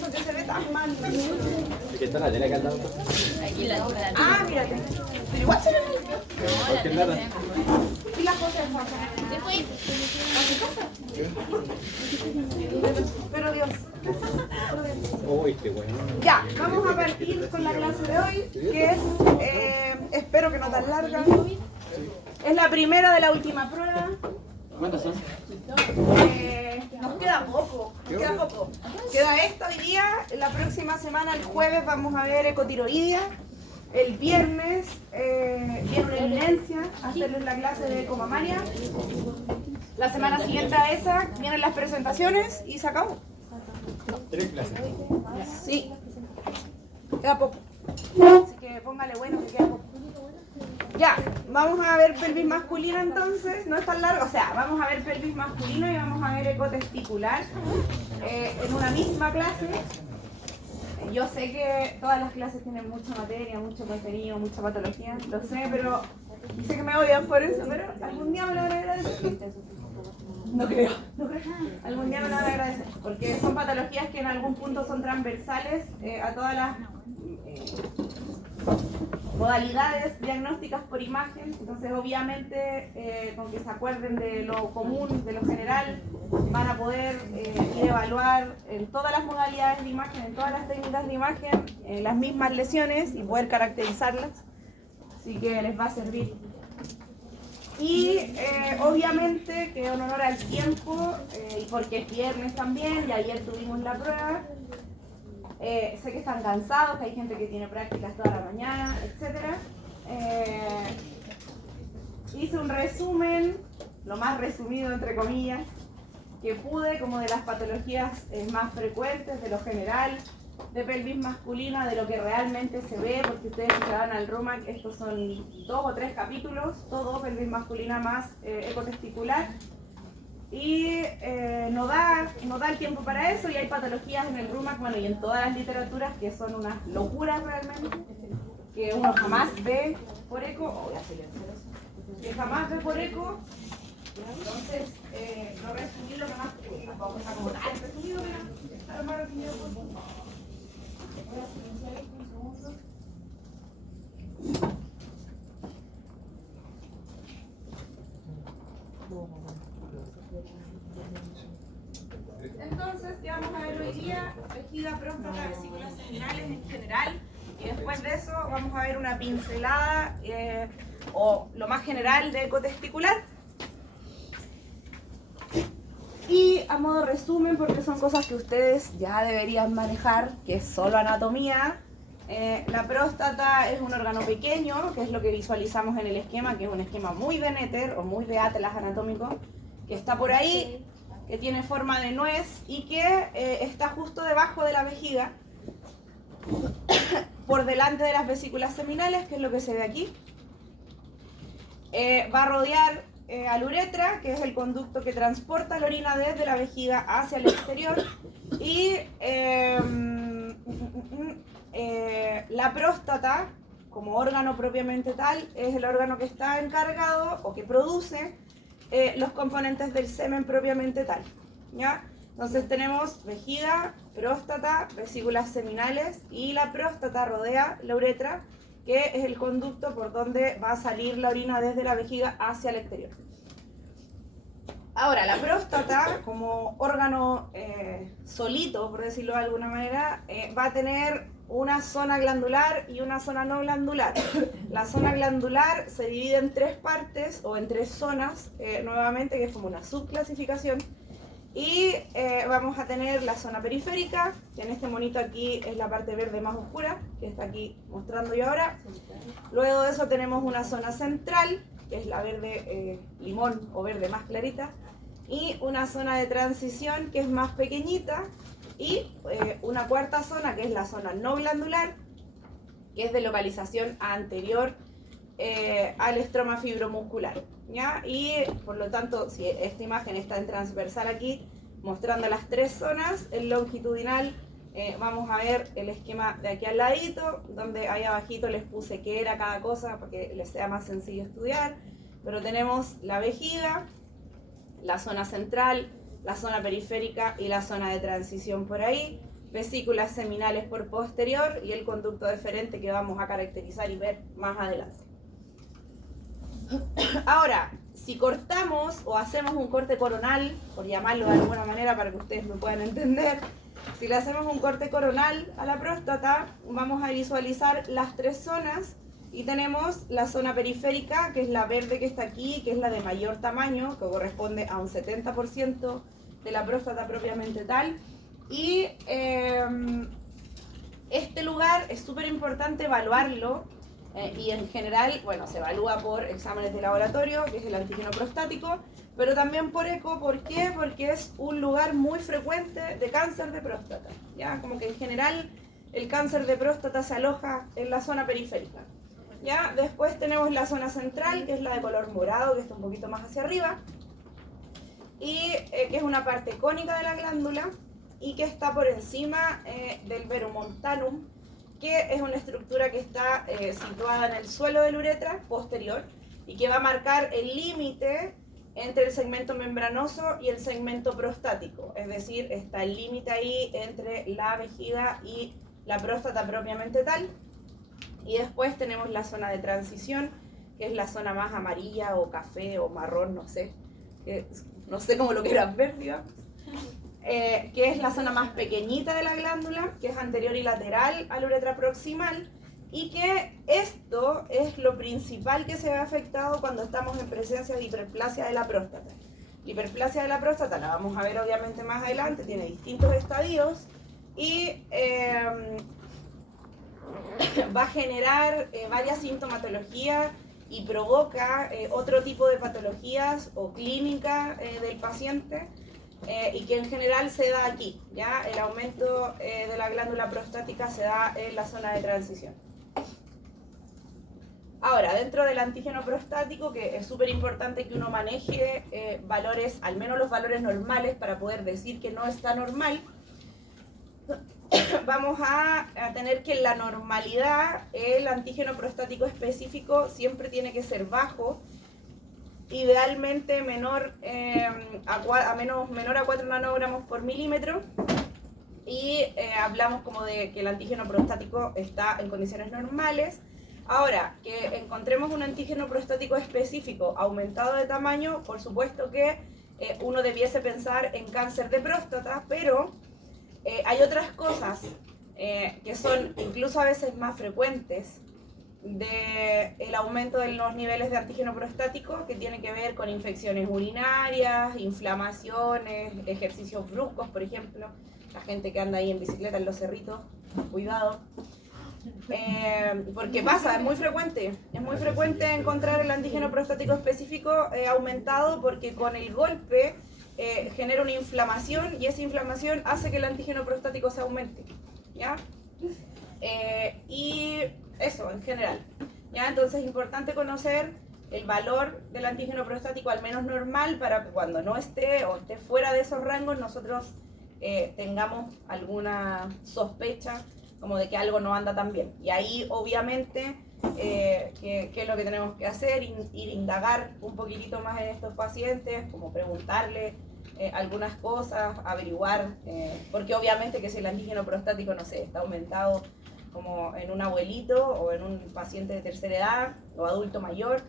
Porque se ve tan mal. ¿Qué está la tele que al lado? Ah, mírate. Pero igual se ve mal. Cualquier nada. ¿Y las cosas de Juanca? Pero Dios. Uy, qué bueno. Ya, vamos a partir con la clase de hoy, que es, espero que no tan larga. Es la primera de la última prueba. ¿Cuántas son? Nos queda poco, Queda esta hoy día, la próxima semana, el jueves, vamos a ver ecotiroidia. El viernes viene una eminencia a hacerles la clase de ecomamaria. La semana siguiente a esa vienen las presentaciones y se acabó. 3 clases. Sí, queda poco. Así que póngale bueno que queda poco. Ya, vamos a ver pelvis masculina entonces, no es tan largo, o sea, vamos a ver pelvis masculino y vamos a ver ecotesticular en una misma clase. Yo sé que todas las clases tienen mucha materia, mucho contenido, mucha patología, lo sé, pero sé que me odian por eso, pero algún día me lo van a agradecer. No creo. Algún día me lo van a agradecer, porque son patologías que en algún punto son transversales a todas las modalidades diagnósticas por imagen. Entonces obviamente con que se acuerden de lo común, de lo general, van a poder ir a evaluar en todas las modalidades de imagen, en todas las técnicas de imagen, las mismas lesiones y poder caracterizarlas. Así que les va a servir. Y obviamente que en honor al tiempo, y porque es viernes también, y ayer tuvimos la prueba, sé que están cansados, que hay gente que tiene prácticas toda la mañana, etc. Hice un resumen, lo más resumido entre comillas, que pude, como de las patologías más frecuentes, de lo general, de pelvis masculina, de lo que realmente se ve, porque ustedes se van al ROMAC, estos son 2 o 3 capítulos, todo pelvis masculina más ecotesticular. Y no da el tiempo para eso, y hay patologías en el RUMAC, bueno, y en todas las literaturas que son unas locuras realmente, que uno jamás ve por eco, voy a silenciar eso, que jamás ve por eco. Entonces, no resumir lo que más, tampoco está como tan resumido, pero está lo más resumido posible. Voy a silenciar esto un segundo. Entonces, ya vamos a ver hoy día vejiga, próstata, vesículas seminales en general, y después de eso vamos a ver una pincelada o lo más general de ecotesticular. Y a modo resumen, porque son cosas que ustedes ya deberían manejar, que es solo anatomía, la próstata es un órgano pequeño, que es lo que visualizamos en el esquema, que es un esquema muy de Netter o muy de atlas anatómico, que está por ahí, que tiene forma de nuez y que está justo debajo de la vejiga, por delante de las vesículas seminales, que es lo que se ve aquí. Va a rodear al uretra, que es el conducto que transporta la orina desde la vejiga hacia el exterior, y la próstata, como órgano propiamente tal, es el órgano que está encargado o que produce los componentes del semen propiamente tal, ¿ya? Entonces tenemos vejiga, próstata, vesículas seminales, y la próstata rodea la uretra, que es el conducto por donde va a salir la orina desde la vejiga hacia el exterior. Ahora, la próstata, como órgano solito, por decirlo de alguna manera, va a tener una zona glandular y una zona no glandular. La zona glandular se divide en 3 partes o en 3 zonas, nuevamente, que es como una subclasificación. Y vamos a tener la zona periférica, que en este monito aquí es la parte verde más oscura, que está aquí mostrando yo ahora. Luego de eso tenemos una zona central, que es la verde limón o verde más clarita, y una zona de transición que es más pequeñita, y una cuarta zona que es la zona no glandular, que es de localización anterior al estroma fibromuscular, ¿ya? Y por lo tanto, si esta imagen está en transversal aquí, mostrando las 3 zonas, en longitudinal vamos a ver el esquema de aquí al ladito, donde ahí abajito les puse qué era cada cosa para que les sea más sencillo estudiar. pero tenemos la vejiga, la zona central, la zona periférica y la zona de transición por ahí, vesículas seminales por posterior y el conducto deferente que vamos a caracterizar y ver más adelante. Ahora, si cortamos o hacemos un corte coronal, por llamarlo de alguna manera para que ustedes me puedan entender, si le hacemos un corte coronal a la próstata, vamos a visualizar las tres zonas y tenemos la zona periférica, que es la verde que está aquí, que es la de mayor tamaño, que corresponde a un 70% de la próstata propiamente tal. Y este lugar es súper importante evaluarlo y en general, bueno, se evalúa por exámenes de laboratorio, que es el antígeno prostático, pero también por eco. ¿Por qué? Porque es un lugar muy frecuente de cáncer de próstata, ¿ya? Como que en general el cáncer de próstata se aloja en la zona periférica, ¿ya? Después tenemos la zona central, que es la de color morado, que está un poquito más hacia arriba, y que es una parte cónica de la glándula y que está por encima del verumontanum, que es una estructura que está situada en el suelo de la uretra posterior y que va a marcar el límite entre el segmento membranoso y el segmento prostático, es decir, está el límite ahí entre la vejiga y la próstata propiamente tal. Y después tenemos la zona de transición, que es la zona más amarilla o café o marrón, no sé cómo lo quieran ver, digamos. Que es la zona más pequeñita de la glándula, que es anterior y lateral a la uretra proximal, y que esto es lo principal que se ve afectado cuando estamos en presencia de hiperplasia de la próstata. La hiperplasia de la próstata la vamos a ver obviamente más adelante, tiene distintos estadios y va a generar varias sintomatologías y provoca otro tipo de patologías o clínica del paciente. Y que en general se da aquí, ¿ya? El aumento de la glándula prostática se da en la zona de transición. Ahora, dentro del antígeno prostático, que es súper importante que uno maneje valores, al menos los valores normales, para poder decir que no está normal, vamos a tener que en la normalidad el antígeno prostático específico siempre tiene que ser bajo, idealmente menor a 4 nanogramos por milímetro, y hablamos como de que el antígeno prostático está en condiciones normales. Ahora, que encontremos un antígeno prostático específico aumentado de tamaño, por supuesto que uno debiese pensar en cáncer de próstata, pero hay otras cosas que son incluso a veces más frecuentes del aumento de los niveles de antígeno prostático, que tiene que ver con infecciones urinarias, inflamaciones, ejercicios bruscos, por ejemplo, la gente que anda ahí en bicicleta en los cerritos, cuidado, porque pasa, es muy frecuente encontrar el antígeno prostático específico aumentado, porque con el golpe genera una inflamación y esa inflamación hace que el antígeno prostático se aumente, ¿ya? Y eso en general, ¿ya? Entonces es importante conocer el valor del antígeno prostático al menos normal, para que cuando no esté o esté fuera de esos rangos nosotros tengamos alguna sospecha como de que algo no anda tan bien. Y ahí obviamente ¿qué es lo que tenemos que hacer? Ir indagar un poquitito más en estos pacientes, como preguntarle algunas cosas, averiguar, porque obviamente que si el antígeno prostático, no sé, está aumentado como en un abuelito o en un paciente de tercera edad o adulto mayor,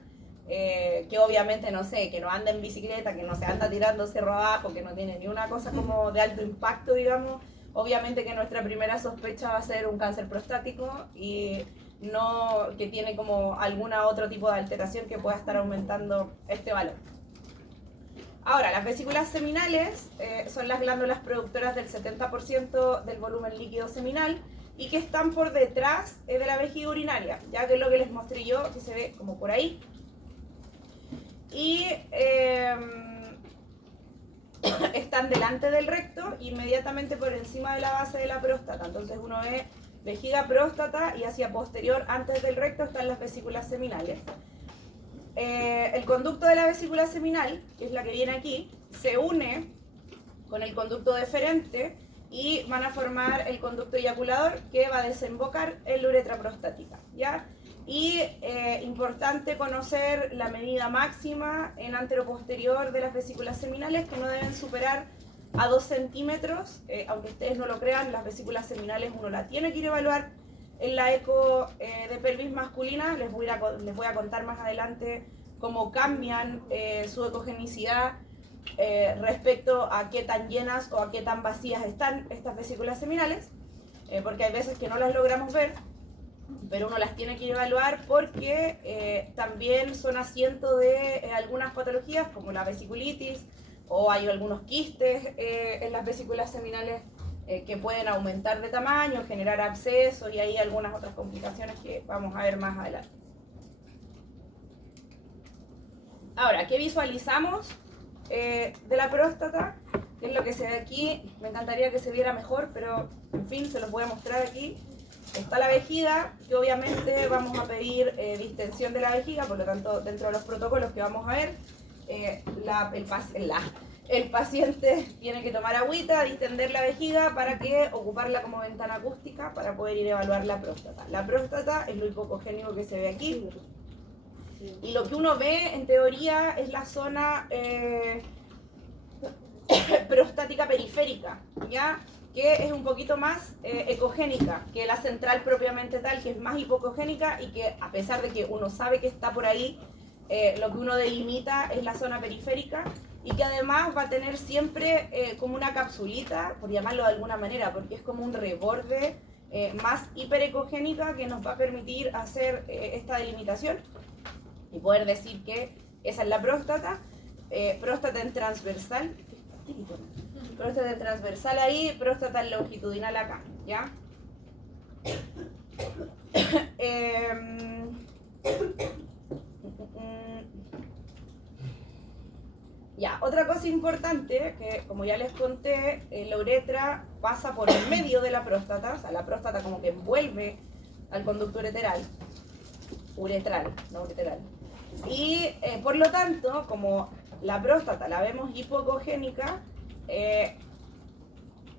que obviamente, no sé, que no anda en bicicleta, que no se anda tirando cerro abajo, que no tiene ni una cosa como de alto impacto, digamos, obviamente que nuestra primera sospecha va a ser un cáncer prostático y no que tiene como alguna otro tipo de alteración que pueda estar aumentando este valor. Ahora, las vesículas seminales son las glándulas productoras del 70% del volumen líquido seminal y que están por detrás de la vejiga urinaria, ya que es lo que les mostré yo, que se ve como por ahí. Y están delante del recto, inmediatamente por encima de la base de la próstata. Entonces uno ve vejiga, próstata, y hacia posterior, antes del recto, están las vesículas seminales. El conducto de la vesícula seminal, que es la que viene aquí, se une con el conducto deferente y van a formar el conducto eyaculador, que va a desembocar en la uretra prostática, ¿ya? Y importante conocer la medida máxima en anteroposterior de las vesículas seminales, que no deben superar a 2 centímetros. Aunque ustedes no lo crean, las vesículas seminales uno la tiene que ir a evaluar en la eco de pelvis masculina. Les voy a contar más adelante cómo cambian su ecogenicidad respecto a qué tan llenas o a qué tan vacías están estas vesículas seminales, porque hay veces que no las logramos ver, pero uno las tiene que ir a evaluar porque también son asiento de algunas patologías como la vesiculitis, o hay algunos quistes en las vesículas seminales que pueden aumentar de tamaño, generar abscesos y hay algunas otras complicaciones que vamos a ver más adelante. Ahora, ¿qué visualizamos de la próstata? ¿Qué es lo que se ve aquí? Me encantaría que se viera mejor, pero en fin, se los voy a mostrar aquí. Está la vejiga, que obviamente vamos a pedir distensión de la vejiga, por lo tanto, dentro de los protocolos que vamos a ver, el paciente tiene que tomar agüita, distender la vejiga para que ocuparla como ventana acústica para poder ir a evaluar la próstata. La próstata es lo hipocogénico que se ve aquí. Y lo que uno ve, en teoría, es la zona prostática periférica, ¿ya? Que es un poquito más ecogénica que la central propiamente tal, que es más hipocogénica y que a pesar de que uno sabe que está por ahí, lo que uno delimita es la zona periférica y que además va a tener siempre como una capsulita, por llamarlo de alguna manera, porque es como un reborde más hiperecogénica que nos va a permitir hacer esta delimitación y poder decir que esa es la próstata, próstata en transversal, próstata en transversal ahí, próstata en longitudinal acá, ¿ya? Ya, otra cosa importante, que como ya les conté, la uretra pasa por el medio de la próstata, o sea, la próstata como que envuelve al conducto uretral, no uretral. Y por lo tanto, como la próstata la vemos hipocogénica,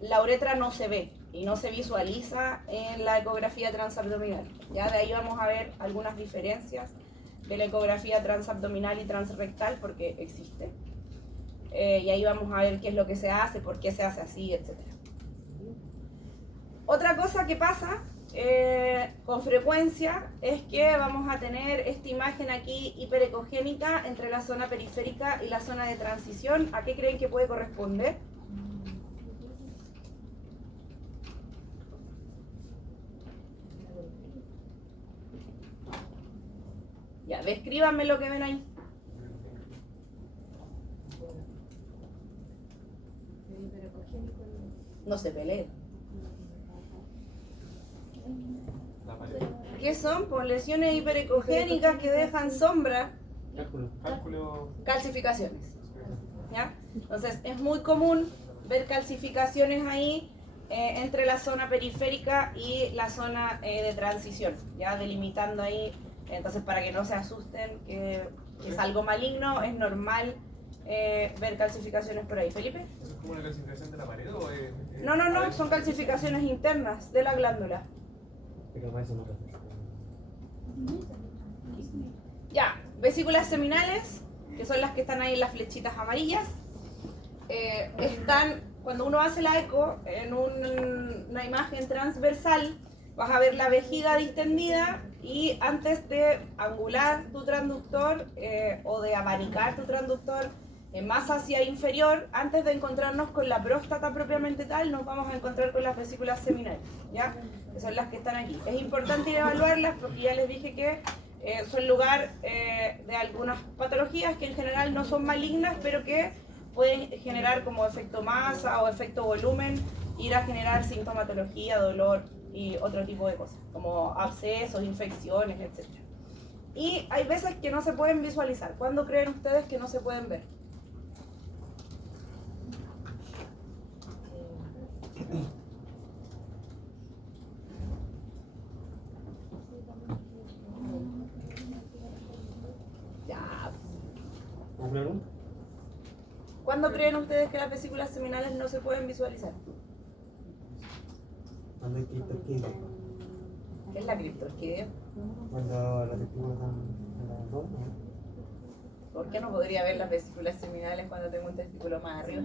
la uretra no se ve y no se visualiza en la ecografía transabdominal. Ya de ahí vamos a ver algunas diferencias de la ecografía transabdominal y transrectal porque existe. Y ahí vamos a ver qué es lo que se hace, por qué se hace así, etc. Otra cosa que pasa con frecuencia es que vamos a tener esta imagen aquí hiperecogénica entre la zona periférica y la zona de transición. ¿A qué creen que puede corresponder? Ya, descríbanme lo que ven ahí. No se peleen. ¿Qué son? Pues lesiones hiperecogénicas que dejan sombra. Calcificaciones. ¿Ya? Entonces es muy común ver calcificaciones ahí entre la zona periférica y la zona de transición, ya delimitando ahí. Entonces, para que no se asusten que es algo maligno, es normal ver calcificaciones por ahí. ¿Felipe? ¿Es como una calcificación de la pared o No, son calcificaciones internas de la glándula. Ya, vesículas seminales, que son las que están ahí en las flechitas amarillas, están, cuando uno hace la eco, en una imagen transversal, vas a ver la vejiga distendida y antes de angular tu transductor o de abanicar tu transductor más hacia inferior, antes de encontrarnos con la próstata propiamente tal, nos vamos a encontrar con las vesículas seminales, ¿ya? Que son las que están aquí. Es importante ir a evaluarlas porque ya les dije que son lugar de algunas patologías que en general no son malignas, pero que pueden generar como efecto masa o efecto volumen, ir a generar sintomatología, dolor y otro tipo de cosas, como abscesos, infecciones, etc. Y hay veces que no se pueden visualizar. ¿Cuándo creen ustedes que no se pueden ver? Ya. ¿Cuándo creen ustedes que las vesículas seminales no se pueden visualizar? ¿Qué es la criptorquidia? Cuando la testículos están en la dos, ¿Por qué no podría ver las vesículas seminales cuando tengo un testículo más arriba?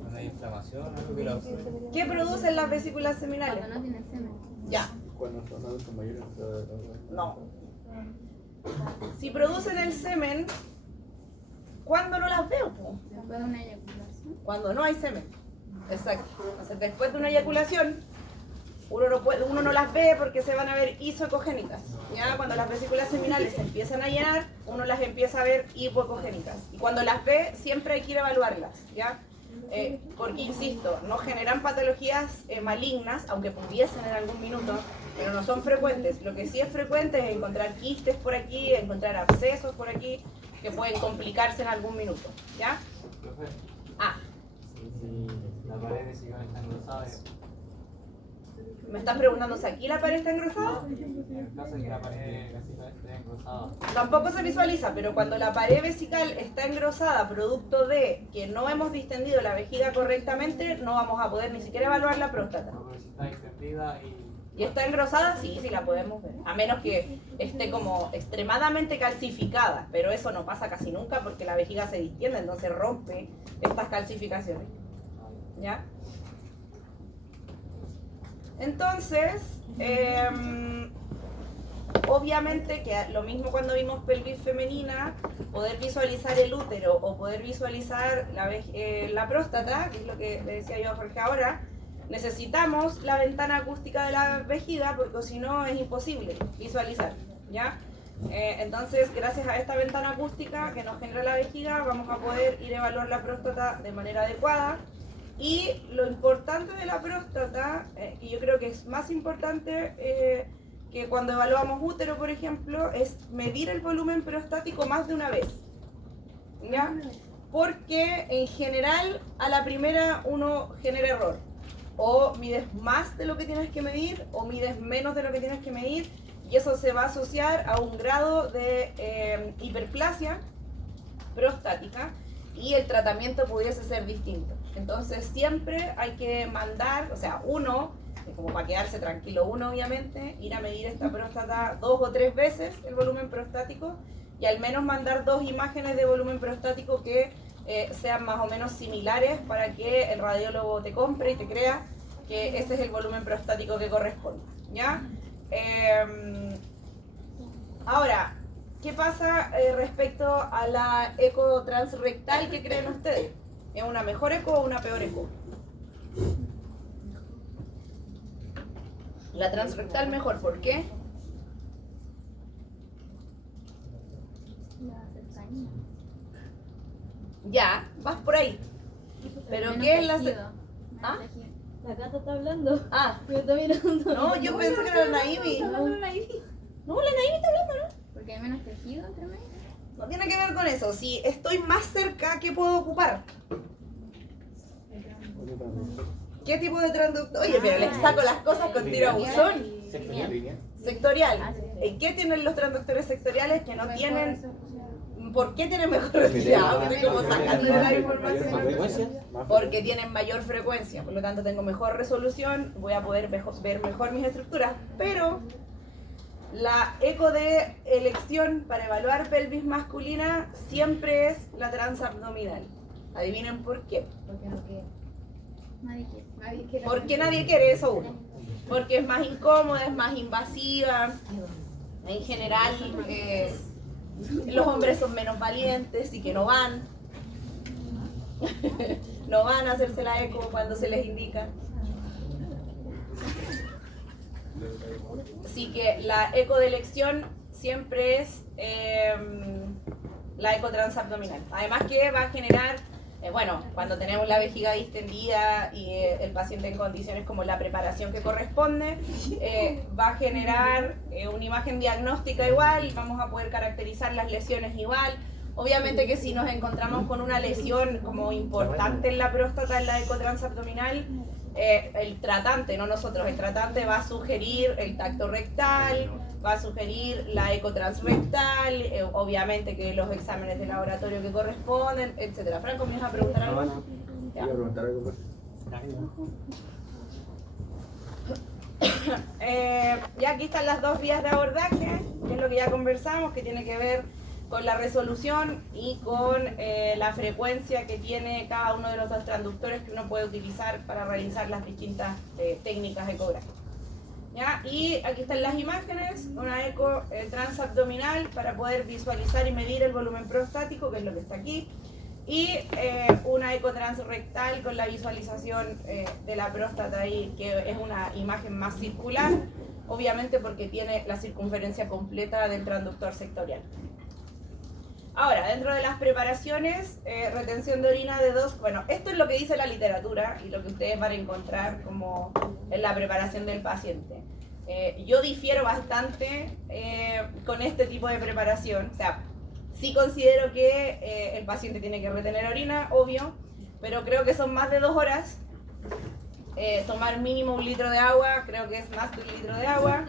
Cuando hay inflamación, algo que la ¿Qué producen las vesículas seminales? Cuando no tiene semen. Ya, Cuando son adultos mayores, no. Si producen el semen, ¿cuándo no las veo? Po? Después de una eyaculación. Cuando no hay semen. Exacto. Entonces, después de una eyaculación, uno no las ve porque se van a ver isoecogénicas. ¿Ya? Cuando las vesículas seminales se empiezan a llenar, uno las empieza a ver hipoecogénicas. Y cuando las ve, siempre hay que ir a evaluarlas. ¿Ya? Porque, insisto, no generan patologías malignas, aunque pudiesen en algún minuto, pero no son frecuentes. Lo que sí es frecuente es encontrar quistes por aquí, encontrar abscesos por aquí, que pueden complicarse en algún minuto. ¿Ya? Profe, Ah, si la pared de sillón está engrosada, ¿me estás preguntando si aquí la pared está engrosada? en el caso de que la pared casi esté engrosada, Tampoco se visualiza, pero cuando la pared vesical está engrosada producto de que no hemos distendido la vejiga correctamente, no vamos a poder ni siquiera evaluar la próstata. porque si está extendida ¿Y está engrosada? Sí, sí la podemos ver. A menos que esté como extremadamente calcificada, pero eso no pasa casi nunca porque la vejiga se distiende, entonces rompe estas calcificaciones. ¿Ya? Entonces, obviamente que lo mismo cuando vimos pelvis femenina, poder visualizar el útero o poder visualizar la próstata, que es lo que le decía yo a Jorge ahora, necesitamos la ventana acústica de la vejiga porque si no es imposible visualizar, ¿ya? Entonces, gracias a esta ventana acústica que nos genera la vejiga, vamos a poder ir a evaluar la próstata de manera adecuada. Y lo importante de la próstata, y yo creo que es más importante que cuando evaluamos útero, por ejemplo, es medir el volumen prostático más de una vez. ¿Ya? Porque en general a la primera uno genera error. O mides más de lo que tienes que medir o mides menos de lo que tienes que medir. Y eso se va a asociar a un grado de hiperplasia prostática y el tratamiento pudiese ser distinto. Entonces siempre hay que mandar, o sea, uno, como para quedarse tranquilo, uno obviamente, ir a medir esta próstata 2 o 3 veces el volumen prostático y al menos mandar 2 imágenes de volumen prostático que sean más o menos similares para que el radiólogo te compre y te crea que ese es el volumen prostático que corresponde, ¿ya? Ahora, ¿qué pasa respecto a la eco transrectal? ¿Qué creen ustedes? ¿Es una mejor eco o una peor eco? La transrectal mejor, ¿por qué? La cercanía. Ya, vas por ahí. Pero Menos ¿qué es la tejido, menos ¿Ah? tejido. La Cata está hablando. Ah, Me está mirando. no, yo pensé que era la Naivi. Está hablando la Naivi. No, la Naivi está hablando, ¿no? Porque hay menos tejido entre medio. No tiene que ver con eso. Si estoy más cerca, ¿qué puedo ocupar? ¿Qué tipo de transductor? Oye, pero les saco las cosas con tiro a buzón. sectorial lineal. Sectorial. ¿Qué tienen los transductores sectoriales que no tienen? ¿Por qué tienen mejor resultado? No sé cómo sacando la información. frecuencia. Porque tienen mayor frecuencia, por lo tanto tengo mejor resolución, voy a poder ver mejor mis estructuras. Pero la eco de elección para evaluar pelvis masculina siempre es la transabdominal. Adivinen por qué. Porque no quiere. Nadie quiere. Nadie quiere. ¿Por qué nadie quiere eso uno? Porque es más incómoda, es más invasiva. En general, los hombres son menos valientes y que no van. No van a hacerse la eco cuando se les indica. Así que la eco de elección siempre es la eco transabdominal. Además que va a generar, bueno, cuando tenemos la vejiga distendida y el paciente en condiciones como la preparación que corresponde, va a generar una imagen diagnóstica igual, vamos a poder caracterizar las lesiones igual. Obviamente que si nos encontramos con una lesión como importante en la próstata, en la eco transabdominal, el tratante, no nosotros, el tratante va a sugerir el tacto rectal, va a sugerir la eco transrectal, obviamente que los exámenes de laboratorio que corresponden, etcétera. Franco, ¿me vas a preguntar algo? Iba a preguntar algo, pues. Y aquí están las dos vías de abordaje, que es lo que ya conversamos, que tiene que ver con la resolución y con la frecuencia que tiene cada uno de los dos transductores que uno puede utilizar para realizar las distintas técnicas ecográficas. ¿Ya? Y aquí están las imágenes, una eco transabdominal para poder visualizar y medir el volumen prostático, que es lo que está aquí, y una eco transrectal con la visualización de la próstata ahí, que es una imagen más circular, obviamente porque tiene la circunferencia completa del transductor sectorial. Ahora, dentro de las preparaciones, retención de orina de dos, bueno, esto es lo que dice la literatura y lo que ustedes van a encontrar como en la preparación del paciente. Yo difiero bastante con este tipo de preparación, o sea, sí considero que el paciente tiene que retener orina, obvio, pero creo que son más de 2 horas. Tomar mínimo 1 litro de agua, creo que es más de 1 litro de agua.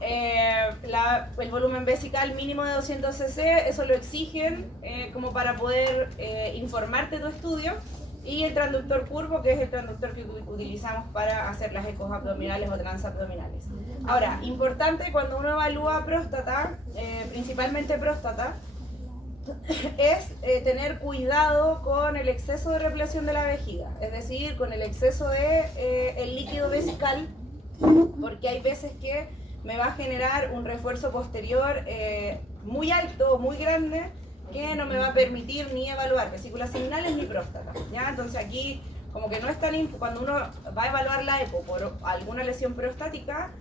El volumen vesical mínimo de 200 cc, eso lo exigen como para poder informarte tu estudio. Y el transductor curvo, que es el transductor que utilizamos para hacer las ecos abdominales o transabdominales. Ahora, importante cuando uno evalúa próstata, principalmente próstata, es tener cuidado con el exceso de represión de la vejiga, es decir, con el exceso de el líquido vesical, porque hay veces que me va a generar un refuerzo posterior muy alto o muy grande que no me va a permitir ni evaluar vesículas seminales ni próstata, ¿ya? Entonces aquí como que no es tan cuando uno va a evaluar la EPO por alguna lesión prostática,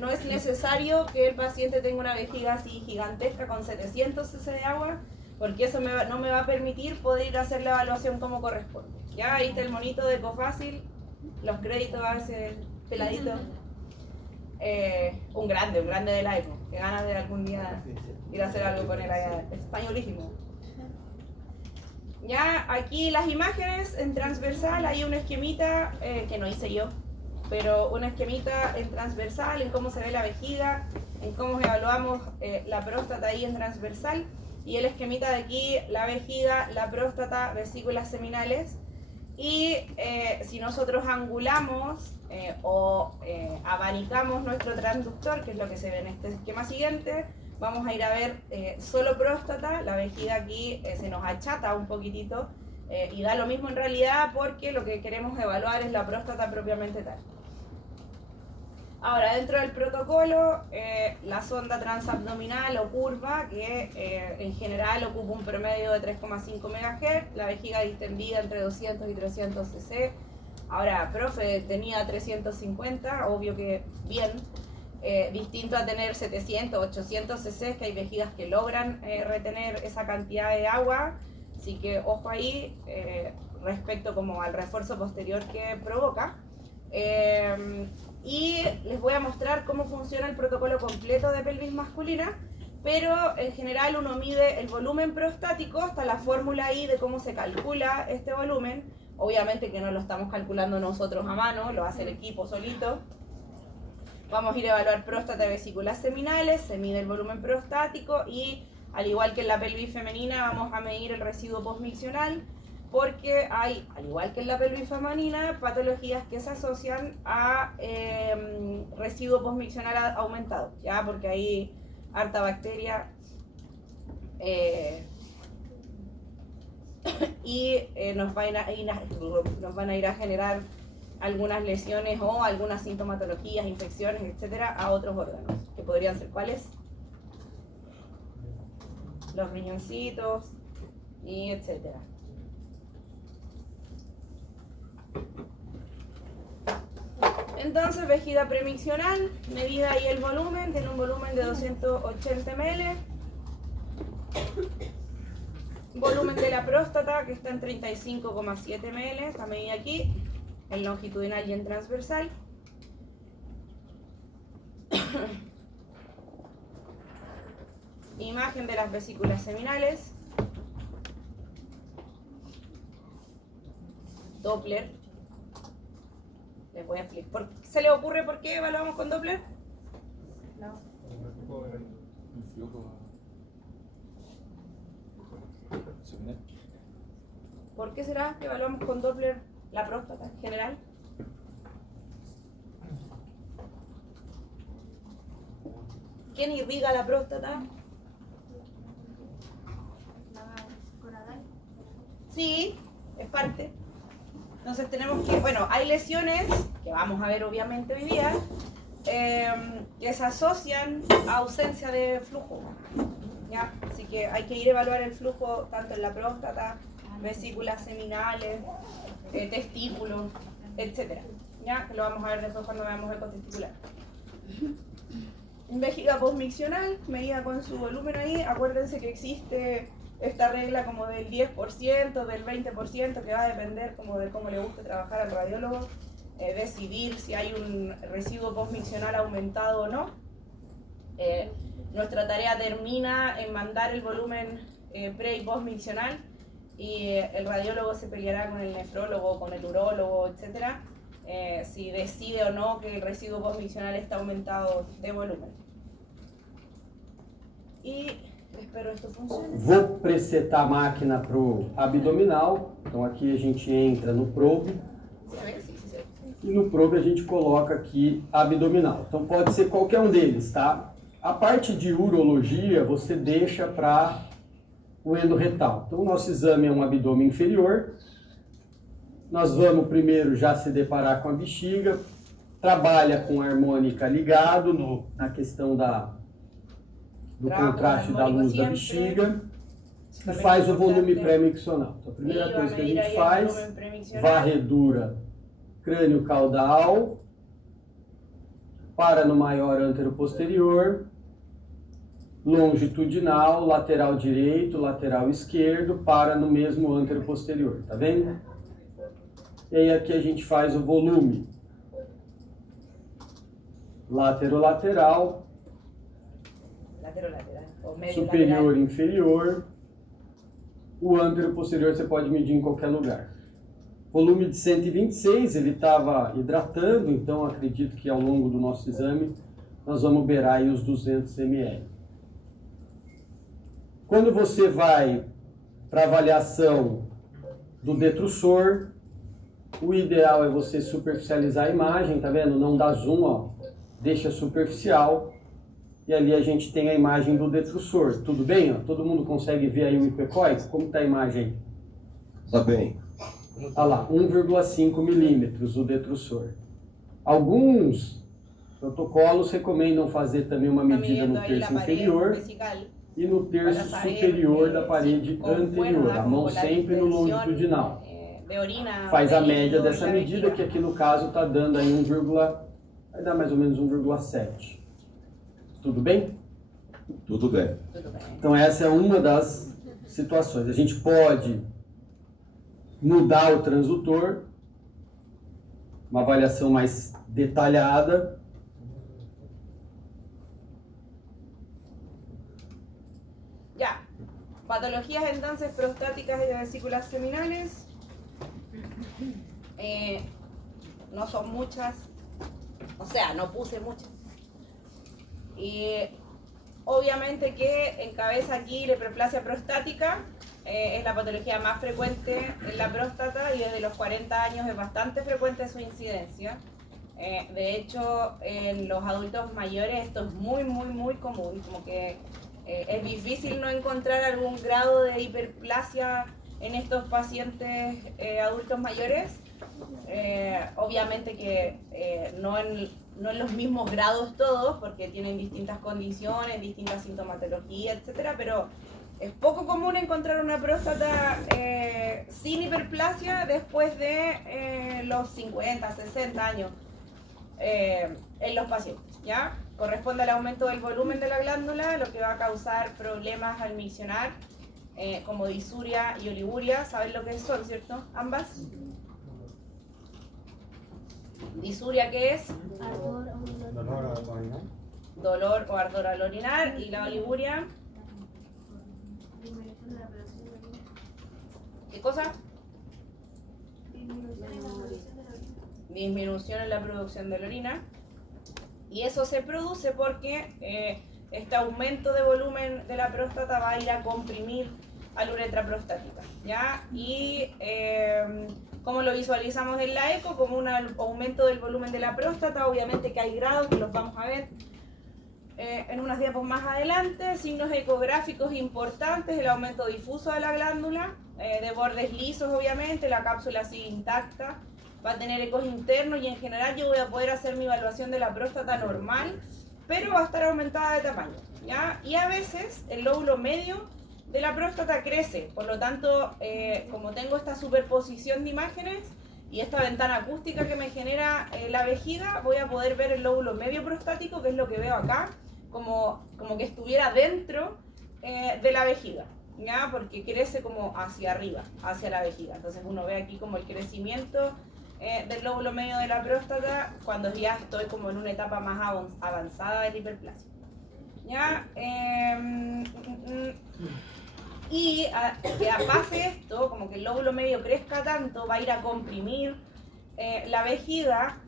no es necesario que el paciente tenga una vejiga así gigantesca con 700 cc de agua, porque eso no me va a permitir poder ir a hacer la evaluación como corresponde. Ya ahí está el monito de Ecofácil, los créditos a ese peladito. Un grande de la EPO, que ganas de algún día ir a hacer algo con él allá, españolísimo. Ya aquí las imágenes en transversal, hay una esquemita que no hice yo, pero una esquemita en transversal, en cómo se ve la vejiga, en cómo evaluamos la próstata ahí en transversal, y el esquemita de aquí, la vejiga, la próstata, vesículas seminales. Y si nosotros angulamos o abanicamos nuestro transductor, que es lo que se ve en este esquema siguiente, vamos a ir a ver solo próstata, la vejiga aquí se nos achata un poquitito y da lo mismo en realidad porque lo que queremos evaluar es la próstata propiamente tal. Ahora, dentro del protocolo, la sonda transabdominal o curva, que en general ocupa un promedio de 3,5 MHz, la vejiga distendida entre 200 y 300 cc. Ahora, profe, tenía 350, obvio que bien, distinto a tener 700, 800 cc, que hay vejigas que logran retener esa cantidad de agua, así que ojo ahí respecto como al refuerzo posterior que provoca. Y les voy a mostrar cómo funciona el protocolo completo de pelvis masculina, pero en general uno mide el volumen prostático, hasta la fórmula ahí de cómo se calcula este volumen, obviamente que no lo estamos calculando nosotros a mano, lo hace el equipo solito. Vamos a ir a evaluar próstata y vesículas seminales, se mide el volumen prostático y al igual que en la pelvis femenina vamos a medir el residuo postmiccional, porque hay, al igual que en la pelvis femenina, patologías que se asocian a residuo postmiccional aumentado, ¿ya? Porque hay harta bacteria y nos van a ir a generar algunas lesiones o algunas sintomatologías, infecciones, etcétera, a otros órganos, que podrían ser ¿cuáles? Los riñoncitos y etcétera. Entonces, vejiga premiccional, medida ahí el volumen, tiene un volumen de 280 ml. Volumen de la próstata, que está en 35,7 ml, está medida aquí, en longitudinal y en transversal. Imagen de las vesículas seminales. Doppler. Les voy a explicar. ¿Se les ocurre por qué evaluamos con Doppler? No. ¿Por qué será que evaluamos con Doppler la próstata en general? ¿quién irriga la próstata? Sí, es parte. Entonces tenemos que, bueno, hay lesiones, que vamos a ver obviamente hoy día, que se asocian a ausencia de flujo. ¿Ya? Así que hay que ir a evaluar el flujo tanto en la próstata, vesículas seminales, testículos, etc. ¿Ya? Que lo vamos a ver después cuando veamos eco testicular. Vejiga postmiccional, medida con su volumen ahí. Acuérdense que existe esta regla como del 10%, del 20%, que va a depender como de cómo le guste trabajar al radiólogo, decidir si hay un residuo postmiccional aumentado o no. Nuestra tarea termina en mandar el volumen pre y postmiccional y el radiólogo se peleará con el nefrólogo, con el urólogo, etc. Si decide o no que el residuo postmiccional está aumentado de volumen. E espero que isto funcione. Vou presetar a máquina para o abdominal. Então aqui a gente entra no probe. E no probe a gente coloca aqui abdominal. Então pode ser qualquer um deles, tá? A parte de urologia você deixa para o endorretal. Então o nosso exame é um abdômen inferior. Nós vamos primeiro já se deparar com a bexiga. Trabalha com a harmônica ligado na questão do contraste da luz da bexiga. E faz o volume pré-miccional. Então a primeira coisa que a gente faz, varredura crânio caudal, para no maior antero-posterior, longitudinal, lateral direito, lateral esquerdo, para no mesmo antero-posterior, tá vendo? E aí aqui a gente faz o volume lateral, superior e inferior. O antero-posterior você pode medir em qualquer lugar. Volume de 126, ele estava hidratando, então acredito que ao longo do nosso exame nós vamos beirar aí os 200 ml. Quando você vai para avaliação do detrussor, o ideal é você superficializar a imagem, tá vendo? Não dá zoom, ó, deixa superficial. E ali a gente tem a imagem do detrussor. Tudo bem? Ó? Todo mundo consegue ver aí o hipecoide? Como está a imagem aí? Tá bem. Olha lá, 1,5 milímetros o detrussor. Alguns protocolos recomendam fazer também uma medida no terço inferior e no terço superior da parede anterior, a mão sempre no longitudinal. Faz a média dessa medida, que aqui no caso está dando aí vai dar mais ou menos 1,7. Tudo bem? Tudo bem. Então essa é uma das situações. A gente pode mudar o transdutor, uma avaliação mais detalhada. Ya, patologías entonces prostáticas y de vesículas seminales. No son muchas, o sea, no puse muchas. Y obviamente que encabeza aquí la hiperplasia prostática. Es la patología más frecuente en la próstata y desde los 40 años es bastante frecuente su incidencia. De hecho, en los adultos mayores esto es muy común, como que es difícil no encontrar algún grado de hiperplasia en estos pacientes adultos mayores. Obviamente que no en los mismos grados todos, porque tienen distintas condiciones, distintas sintomatologías, etcétera, pero es poco común encontrar una próstata sin hiperplasia después de los 50, 60 años en los pacientes, ¿ya? Corresponde al aumento del volumen de la glándula, lo que va a causar problemas al miccionar, como disuria y oliguria. ¿Saben lo que son, cierto? Ambas. Disuria, ¿qué es? Dolor o ardor al orinar. Y la oliguria, ¿qué cosa? Disminución en la producción de la orina. Y eso se produce porque este aumento de volumen de la próstata va a ir a comprimir a la uretra prostática, ¿ya? Y como lo visualizamos en la eco, como un aumento del volumen de la próstata, obviamente que hay grados que los vamos a ver. en unas diapos más adelante, signos ecográficos importantes, el aumento difuso de la glándula, de bordes lisos obviamente, la cápsula sigue intacta, va a tener ecos internos y en general yo voy a poder hacer mi evaluación de la próstata normal, pero va a estar aumentada de tamaño, ¿ya? Y a veces el lóbulo medio de la próstata crece, por lo tanto, como tengo esta superposición de imágenes y esta ventana acústica que me genera la vejiga, voy a poder ver el lóbulo medio prostático, que es lo que veo acá, como que estuviera dentro de la vejiga, ¿ya? Porque crece como hacia arriba, hacia la vejiga. Entonces uno ve aquí como el crecimiento del lóbulo medio de la próstata cuando ya estoy como en una etapa más avanzada del hiperplasia, ¿ya? Y que pase esto, como que el lóbulo medio crezca tanto, va a ir a comprimir la vejiga,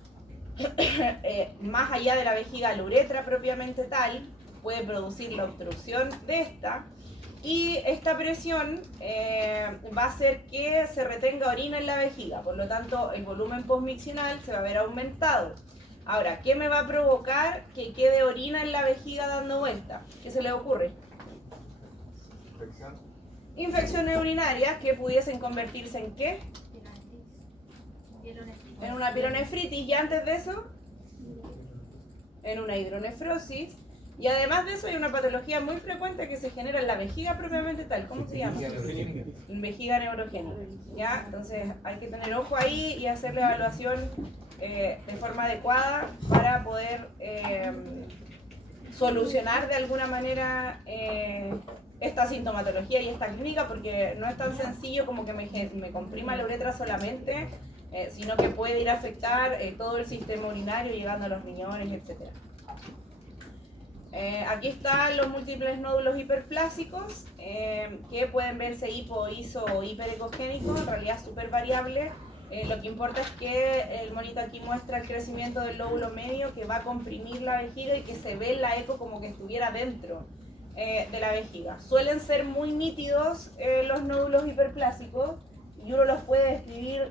más allá de la vejiga, la uretra propiamente tal, puede producir la obstrucción de esta, y esta presión va a hacer que se retenga orina en la vejiga, por lo tanto el volumen postmiccional se va a ver aumentado. Ahora, ¿qué me va a provocar que quede orina en la vejiga dando vuelta? ¿Qué se le ocurre? Infección. Infecciones urinarias que pudiesen convertirse en ¿qué? En una pielonefritis, y antes de eso, en una hidronefrosis. Y además de eso hay una patología muy frecuente que se genera en la vejiga propiamente tal. ¿Cómo se llama? Vejiga neurogénica. ¿Ya? Entonces hay que tener ojo ahí y hacer la evaluación de forma adecuada para poder solucionar de alguna manera esta sintomatología y esta clínica, porque no es tan sencillo como que me comprima la uretra solamente, sino que puede ir a afectar todo el sistema urinario, llegando a los riñones, etc. Aquí están los múltiples nódulos hiperplásicos, que pueden verse hipo, iso o hiperecogénicos, en realidad súper variable. Lo que importa es que el monito aquí muestra el crecimiento del lóbulo medio, que va a comprimir la vejiga y que se ve en la eco como que estuviera dentro de la vejiga. Suelen ser muy nítidos los nódulos hiperplásicos y uno los puede describir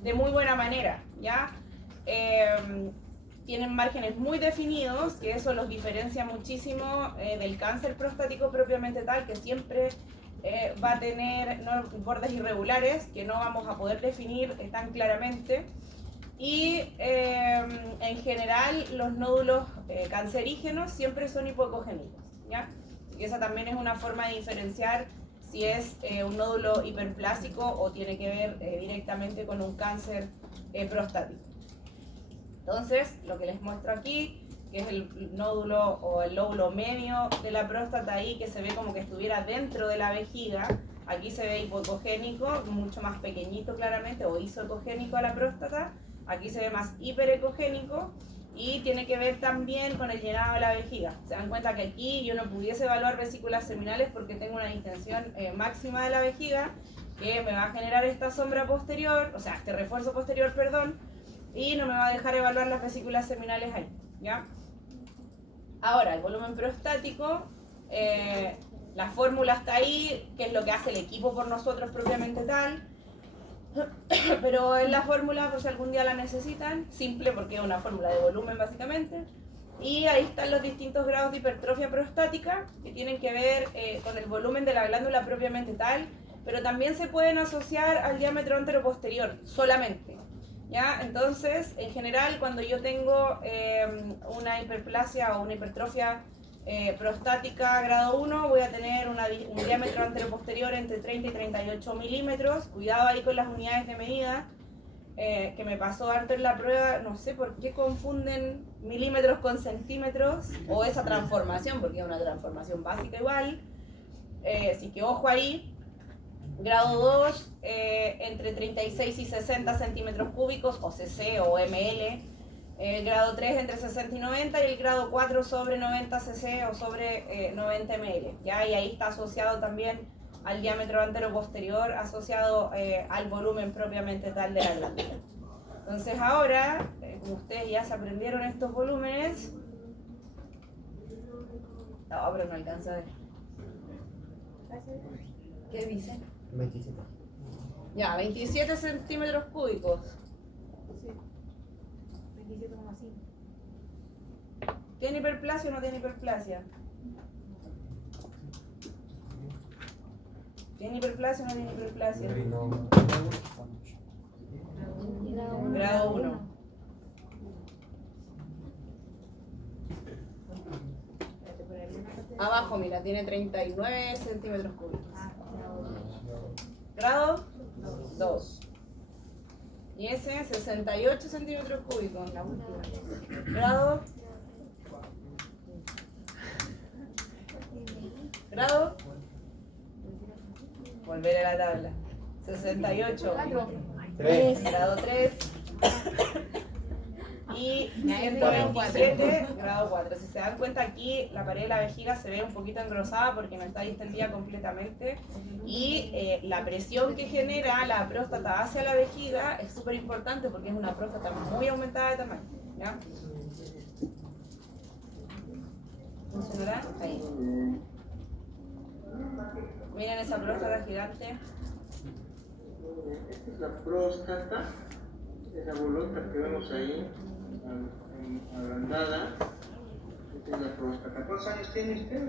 de muy buena manera, ¿ya? Tienen márgenes muy definidos, que eso los diferencia muchísimo del cáncer prostático propiamente tal, que siempre va a tener bordes irregulares que no vamos a poder definir tan claramente. Y en general los nódulos cancerígenos siempre son hipoecogénicos, ¿ya? Así que esa también es una forma de diferenciar si es un nódulo hiperplásico o tiene que ver directamente con un cáncer prostático. Entonces, lo que les muestro aquí, que es el nódulo o el lóbulo medio de la próstata ahí, que se ve como que estuviera dentro de la vejiga. Aquí se ve hipoecogénico, mucho más pequeñito claramente, o isoecogénico a la próstata. Aquí se ve más hiperecogénico y tiene que ver también con el llenado de la vejiga. Se dan cuenta que aquí yo no pudiese evaluar vesículas seminales porque tengo una distensión máxima de la vejiga, que me va a generar esta sombra posterior, o sea, este refuerzo posterior, perdón, y no me va a dejar evaluar las vesículas seminales ahí, ¿ya? Ahora, el volumen prostático, la fórmula está ahí, que es lo que hace el equipo por nosotros propiamente tal, pero en la fórmula, por si algún día la necesitan, simple porque es una fórmula de volumen básicamente, y ahí están los distintos grados de hipertrofia prostática que tienen que ver con el volumen de la glándula propiamente tal, pero también se pueden asociar al diámetro anteroposterior solamente. ¿Ya? Entonces, en general, cuando yo tengo una hiperplasia o una hipertrofia prostática grado 1, voy a tener un diámetro anteroposterior entre 30 y 38 milímetros. Cuidado ahí con las unidades de medida, que me pasó harto en la prueba. No sé por qué confunden milímetros con centímetros, o esa transformación, porque es una transformación básica igual. Así que ojo ahí. Grado 2, entre 36 y 60 centímetros cúbicos, o cc o ml. El grado 3 entre 60 y 90, y el grado 4 sobre 90 cc o sobre 90 ml. ¿Ya? Y ahí está asociado también al diámetro anteroposterior, asociado al volumen propiamente tal de la glándula. Entonces ahora, como ustedes ya se aprendieron estos volúmenes, no, pero no alcanza a ver. ¿Qué dice? 27. Ya, 27 centímetros cúbicos. Sí. 27,5. ¿Tiene hiperplasia o no tiene hiperplasia? ¿Tiene hiperplasia o no tiene hiperplasia? Grado 1. Abajo, mira, tiene 39 centímetros cúbicos. Grado 2. Y ese 68 centímetros cúbicos. Grado. Grado. Volver a la tabla. 68. Grado 3. Y 127, grado 4. Si se dan cuenta aquí, la pared de la vejiga se ve un poquito engrosada porque no está distendida completamente. Y la presión que genera la próstata hacia la vejiga es súper importante porque es una próstata muy aumentada de tamaño. ¿Ya? ¿Funcionará? Ahí. Miren esa próstata gigante. Esta es la próstata, esa bolota que vemos ahí, agrandada. Esta es la próstata. ¿Cuántos años tiene usted?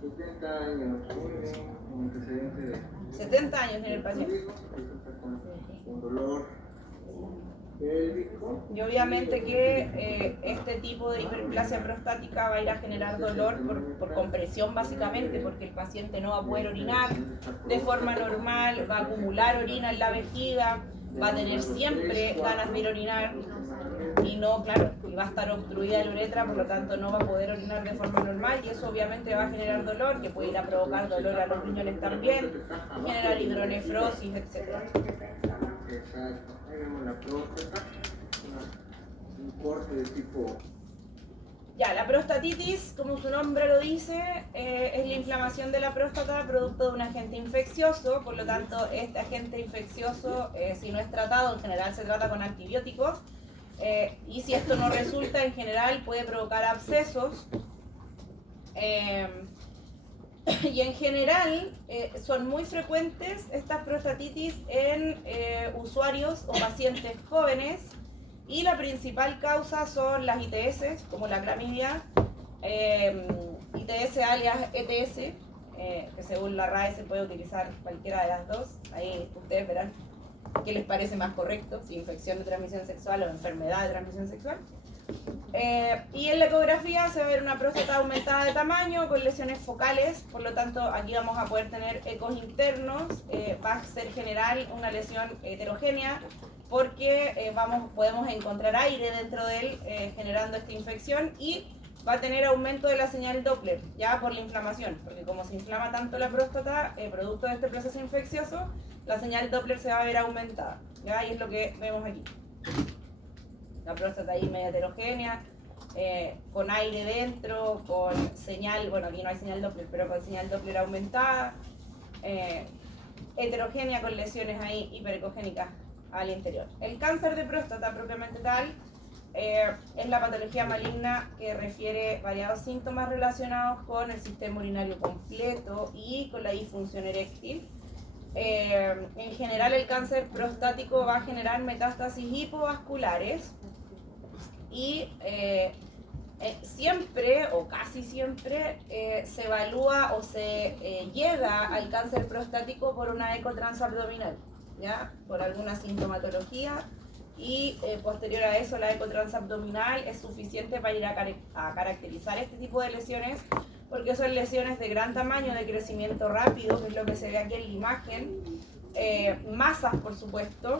70 años. Muy bien, con antecedente de 70 años en el paciente. Con dolor pélvico. Y obviamente que este tipo de hiperplasia prostática va a ir a generar dolor por compresión básicamente, porque el paciente no va a poder orinar de forma normal, va a acumular orina en la vejiga, va a tener siempre ganas de ir a orinar y no, claro, y va a estar obstruida la uretra, por lo tanto no va a poder orinar de forma normal y eso obviamente va a generar dolor, que puede ir a provocar dolor a los riñones también, generar hidronefrosis, etc. Exacto. Ahí vemos la próstata, un corte de tipo. Ya, la prostatitis, como su nombre lo dice, es la inflamación de la próstata producto de un agente infeccioso, por lo tanto este agente infeccioso, si no es tratado, en general se trata con antibióticos, y si esto no resulta, en general puede provocar abscesos, y en general son muy frecuentes estas prostatitis en usuarios o pacientes jóvenes. Y la principal causa son las ITS, como la clamidia, ITS alias ETS, que según la RAE se puede utilizar cualquiera de las dos. Ahí ustedes verán qué les parece más correcto, si infección de transmisión sexual o enfermedad de transmisión sexual. Y en la ecografía se va a ver una próstata aumentada de tamaño con lesiones focales, por lo tanto aquí vamos a poder tener ecos internos, va a ser general una lesión heterogénea, porque podemos encontrar aire dentro de él generando esta infección y va a tener aumento de la señal Doppler, ya por la inflamación, porque como se inflama tanto la próstata, producto de este proceso infeccioso, la señal Doppler se va a ver aumentada, ¿ya? Y es lo que vemos aquí. La próstata ahí media heterogénea, con aire dentro, con señal, bueno aquí no hay señal Doppler, pero con señal Doppler aumentada, heterogénea con lesiones ahí hiperecogénicas al interior. El cáncer de próstata propiamente tal es la patología maligna que refiere variados síntomas relacionados con el sistema urinario completo y con la disfunción eréctil. En general el cáncer prostático va a generar metástasis hipovasculares y siempre o casi siempre se evalúa o se llega al cáncer prostático por una eco transabdominal, ¿ya? Por alguna sintomatología y posterior a eso la eco transabdominal es suficiente para ir a caracterizar este tipo de lesiones, porque son lesiones de gran tamaño, de crecimiento rápido, que es lo que se ve aquí en la imagen, masas por supuesto,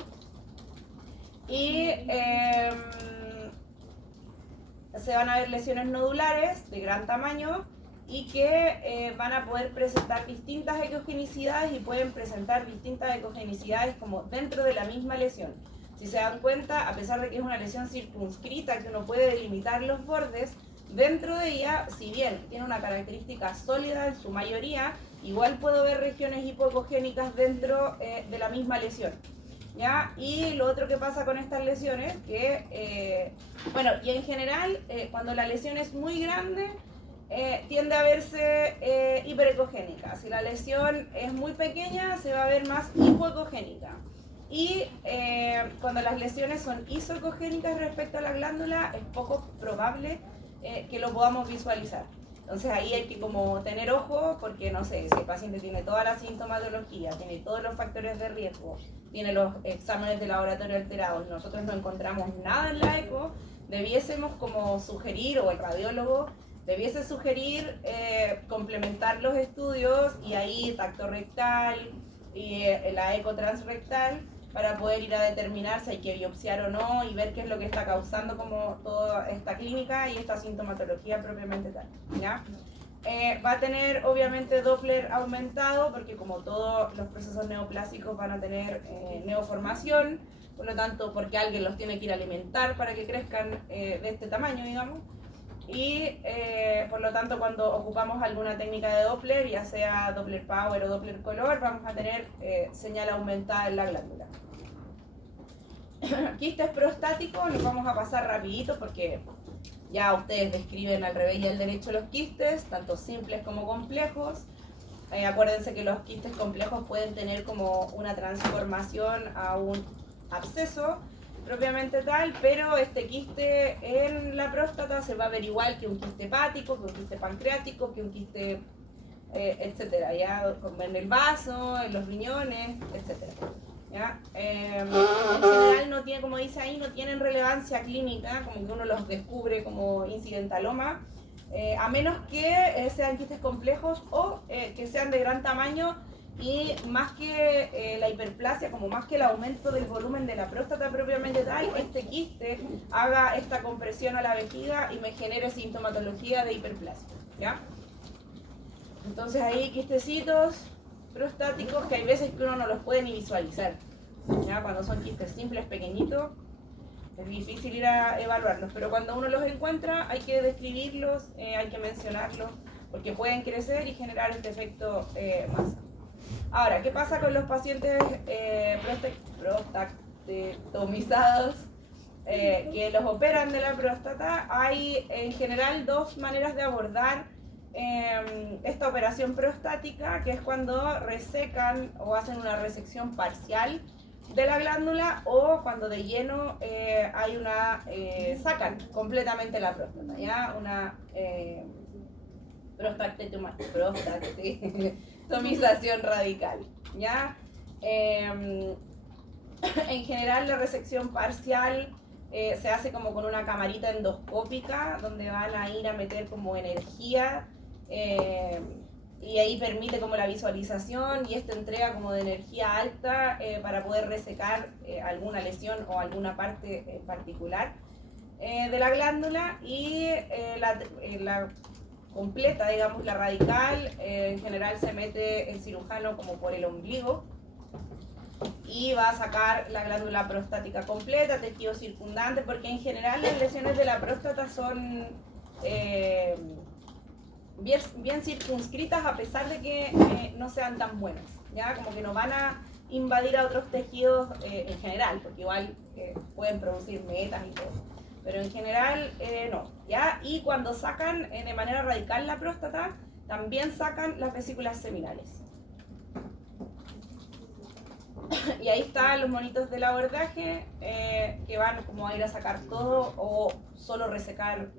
y se van a ver lesiones nodulares de gran tamaño y que van a poder presentar distintas ecogenicidades y pueden presentar distintas ecogenicidades como dentro de la misma lesión. Si se dan cuenta, a pesar de que es una lesión circunscrita que uno puede delimitar los bordes, dentro de ella, si bien tiene una característica sólida en su mayoría, igual puedo ver regiones hipoecogénicas dentro de la misma lesión, ¿ya? Y lo otro que pasa con estas lesiones, que, bueno, y en general, cuando la lesión es muy grande, tiende a verse hiperecogénica. Si la lesión es muy pequeña, se va a ver más hipoecogénica. Y cuando las lesiones son isoecogénicas respecto a la glándula, es poco probable que lo podamos visualizar. Entonces ahí hay que como tener ojo porque, no sé, si el paciente tiene toda la sintomatología, tiene todos los factores de riesgo, tiene los exámenes de laboratorio alterados, nosotros no encontramos nada en la eco, debiésemos como sugerir, o el radiólogo debiese sugerir complementar los estudios y ahí tacto rectal y la eco transrectal para poder ir a determinar si hay que biopsiar o no y ver qué es lo que está causando como toda esta clínica y esta sintomatología propiamente tal, ¿ya? Va a tener obviamente Doppler aumentado porque como todos los procesos neoplásicos van a tener neoformación, por lo tanto porque alguien los tiene que ir a alimentar para que crezcan de este tamaño, digamos. Y por lo tanto cuando ocupamos alguna técnica de Doppler, ya sea Doppler Power o Doppler Color, vamos a tener señal aumentada en la glándula. Quistes prostáticos, los vamos a pasar rapidito porque ya ustedes describen al revés y al derecho los quistes, tanto simples como complejos. Acuérdense que los quistes complejos pueden tener como una transformación a un absceso propiamente tal, pero este quiste en la próstata se va a ver igual que un quiste hepático, que un quiste pancreático, que un quiste, etcétera, ya en el vaso, en los riñones, etcétera. ¿Ya? En general no tiene, como dice ahí, no tienen relevancia clínica, como que uno los descubre como incidentaloma, a menos que sean quistes complejos o que sean de gran tamaño y más que la hiperplasia, como más que el aumento del volumen de la próstata propiamente tal, este quiste haga esta compresión a la vejiga y me genere sintomatología de hiperplasia, ¿ya? Entonces ahí quistecitos prostáticos que hay veces que uno no los puede ni visualizar, ¿ya? Cuando son quistes simples, pequeñitos, es difícil ir a evaluarlos, pero cuando uno los encuentra hay que describirlos, hay que mencionarlos, porque pueden crecer y generar este efecto masa. Ahora, ¿qué pasa con los pacientes prostatectomizados que los operan de la próstata? Hay en general dos maneras de abordar esta operación prostática, que es cuando resecan o hacen una resección parcial de la glándula o cuando de lleno hay una sacan completamente la próstata, ¿ya? Una prostatectomización radical, ¿ya? En general la resección parcial se hace como con una camarita endoscópica donde van a ir a meter como energía y ahí permite como la visualización y esta entrega como de energía alta para poder resecar alguna lesión o alguna parte en particular de la glándula y la completa, digamos, la radical, en general se mete el cirujano como por el ombligo y va a sacar la glándula prostática completa, tejido circundante, porque en general las lesiones de la próstata son bien circunscritas a pesar de que no sean tan buenas, ¿ya? Como que no van a invadir a otros tejidos en general, porque igual pueden producir metas y todo. Pero en general no, ¿ya? Y cuando sacan de manera radical la próstata, también sacan las vesículas seminales. Y ahí están los monitos del abordaje que van como a ir a sacar todo o solo resecar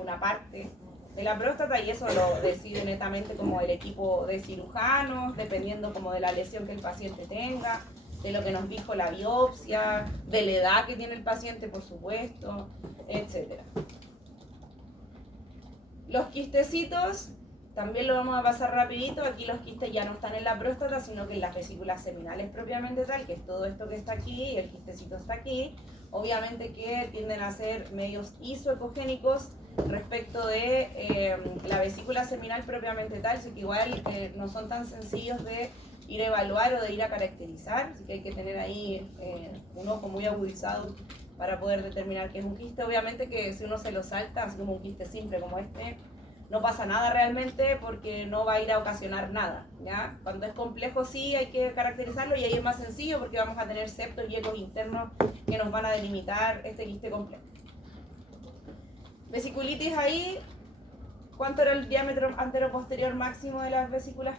una parte de la próstata y eso lo decide netamente como el equipo de cirujanos, dependiendo como de la lesión que el paciente tenga, de lo que nos dijo la biopsia, de la edad que tiene el paciente, por supuesto, etc. Los quistecitos, también lo vamos a pasar rapidito. Aquí los quistes ya no están en la próstata, sino que en las vesículas seminales propiamente tal, que es todo esto que está aquí, y el quistecito está aquí. Obviamente que tienden a ser medios isoecogénicos respecto de la vesícula seminal propiamente tal, así que igual no son tan sencillos de ir a evaluar o de ir a caracterizar, así que hay que tener ahí un ojo muy agudizado para poder determinar que es un quiste. Obviamente que si uno se lo salta, así como un quiste simple como este, no pasa nada realmente porque no va a ir a ocasionar nada, ¿ya? Cuando es complejo sí hay que caracterizarlo y ahí es más sencillo porque vamos a tener septos y ecos internos que nos van a delimitar este quiste complejo. Vesiculitis ahí, ¿cuánto era el diámetro antero-posterior máximo de las vesículas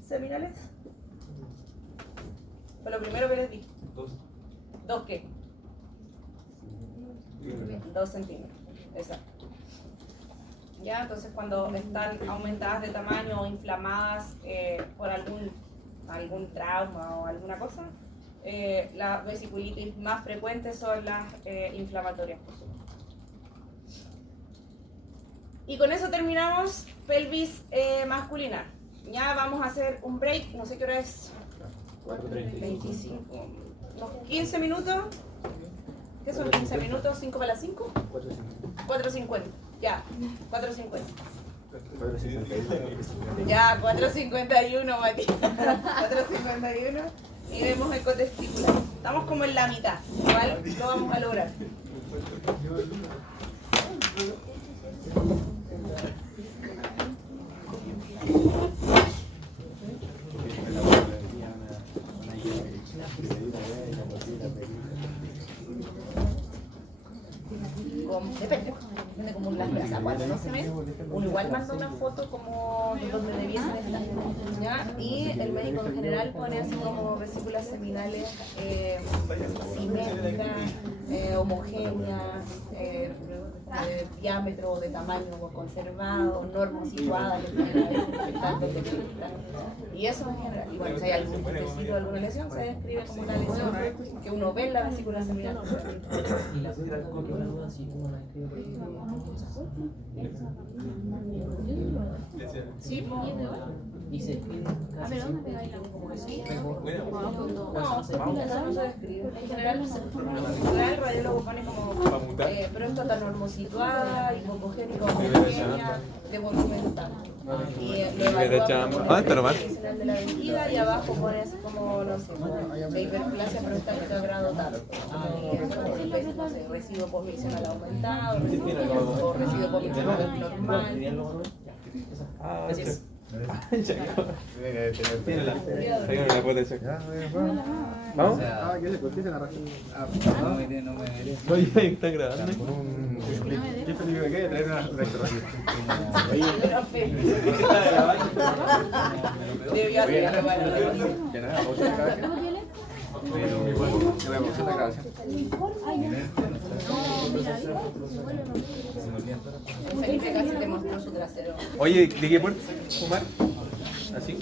seminales? Fue lo primero que les dije. 2. ¿2 qué? 2 centímetros. Exacto. Ya, entonces cuando están aumentadas de tamaño o inflamadas por algún trauma o alguna cosa, las vesiculitis más frecuentes son las inflamatorias. Y con eso terminamos pelvis masculina. Ya vamos a hacer un break, no sé qué hora es. 25. Unos 15 minutos. ¿Qué son 15 minutos? ¿5 para las 5? 4:50. Ya, 4:50. Ya, 4:51, Mati. 4:51. Y vemos el cotesticular. Estamos como en la mitad. Igual lo vamos a lograr. Depende como las grasas, cuando no se ven, uno igual manda una foto como donde debiesen estar, ¿ya? Y el médico en general pone así como vesículas seminales simétricas, homogéneas, de diámetro, de tamaño conservado, normas situadas, y eso en general. Y bueno, si hay algún tecido, alguna lesión, se describe como una lesión que uno ve en la vesícula seminal. Y la duda si uno la escribe por ahí. Sí, Y se escribe casi siempre como que sí. no, eso no se describe. En general, el radiólogo pone como próstata normosituada, hipocogénica homogénea, de volumen tal. Y lo evalúa de la vejiga y abajo pone así como, no sé, de hiperplasia prostática grado tal. No sé, residuo posmisional aumentado, o residuo posmisional normal. Tiene la puede ser. ¿Vamos? No me veré. Oye, está grabando. ¿Qué peligro que hay? Traer una retrocesión. Debió hacer algo para ¿Ya no es la grabación? Pero yo voy a pausar la grabación. Felipe casi te mostró su trasero. Oye, ¿de qué puerto fumar? ¿Así?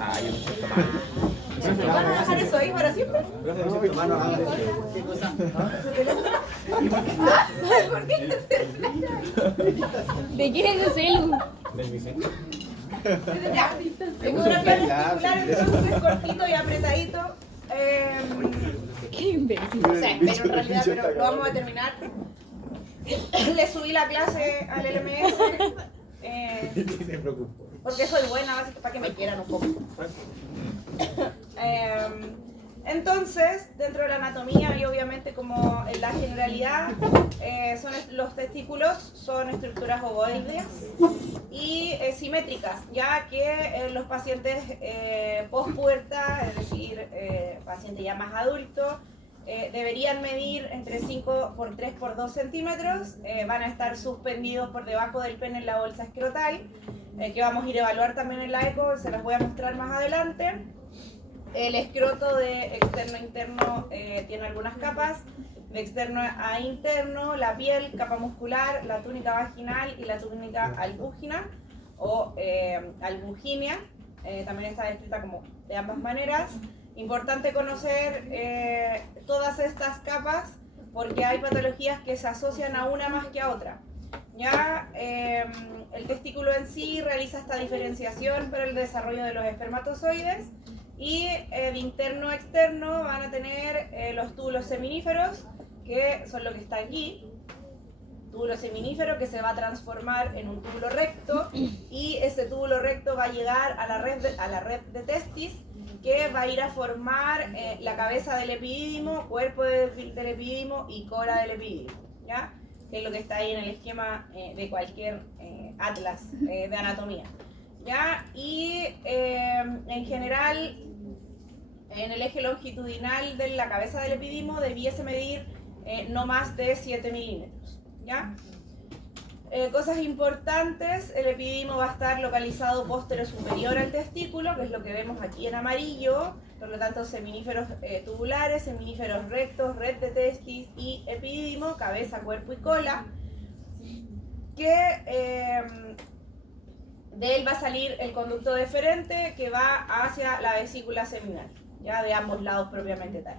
Ah, yo no sé tomar. ¿Van a dejar eso ahí para siempre? ¿Por qué? ¿De quién es ese celu? Del Vicente. Tengo una testicular entonces cortito y apretadito. Qué imbécil. O sea, pero en realidad, pero lo vamos a terminar. Le subí la clase al LMS. Se preocupó. Porque soy buena, para que me quieran un poco. Entonces, dentro de la anatomía y obviamente como en la generalidad, los testículos son estructuras ovoideas y simétricas, ya que los pacientes pospubertad, es decir, pacientes ya más adultos, deberían medir entre 5 por 3 por 2 centímetros, van a estar suspendidos por debajo del pene en la bolsa escrotal, que vamos a ir a evaluar también en la eco, se las voy a mostrar más adelante. El escroto de externo a interno tiene algunas capas, de externo a interno, la piel, capa muscular, la túnica vaginal y la túnica albúgina o albuginia, también está descrita como de ambas maneras. Importante conocer todas estas capas porque hay patologías que se asocian a una más que a otra. Ya el testículo en sí realiza esta diferenciación para el desarrollo de los espermatozoides y de interno a externo van a tener los túbulos seminíferos, que son lo que está aquí, túbulo seminífero que se va a transformar en un túbulo recto y ese túbulo recto va a llegar a la red de testis, que va a ir a formar la cabeza del epidídimo, cuerpo del epidídimo y cola del epidídimo, ¿ya? Que es lo que está ahí en el esquema de cualquier atlas de anatomía, ¿ya? Y en general, en el eje longitudinal de la cabeza del epidídimo debiese medir no más de 7 milímetros, ¿ya? Cosas importantes, el epidídimo va a estar localizado posterior superior al testículo, que es lo que vemos aquí en amarillo, por lo tanto seminíferos tubulares, seminíferos rectos, red de testis y epidídimo, cabeza, cuerpo y cola, que de él va a salir el conducto deferente que va hacia la vesícula seminal, ya de ambos lados propiamente tal.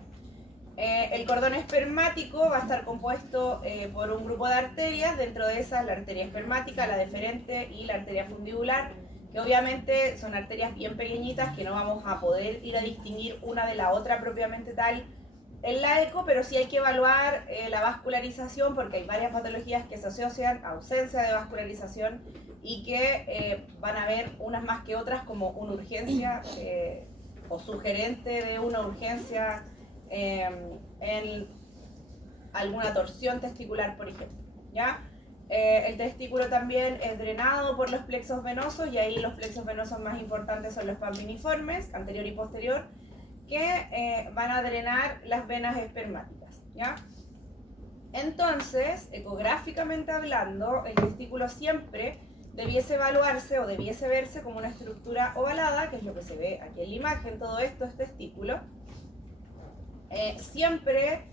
El cordón espermático va a estar compuesto por un grupo de arterias, dentro de esas la arteria espermática, la deferente y la arteria fundibular, que obviamente son arterias bien pequeñitas que no vamos a poder ir a distinguir una de la otra propiamente tal en la eco, pero sí hay que evaluar la vascularización porque hay varias patologías que se asocian a ausencia de vascularización y que van a haber unas más que otras como una urgencia o sugerente de una urgencia en alguna torsión testicular, por ejemplo, ¿ya? El testículo también es drenado por los plexos venosos y ahí los plexos venosos más importantes son los pampiniformes, anterior y posterior, que van a drenar las venas espermáticas, ¿ya? Entonces, ecográficamente hablando, el testículo siempre debiese evaluarse o debiese verse como una estructura ovalada, que es lo que se ve aquí en la imagen, todo esto es testículo. Siempre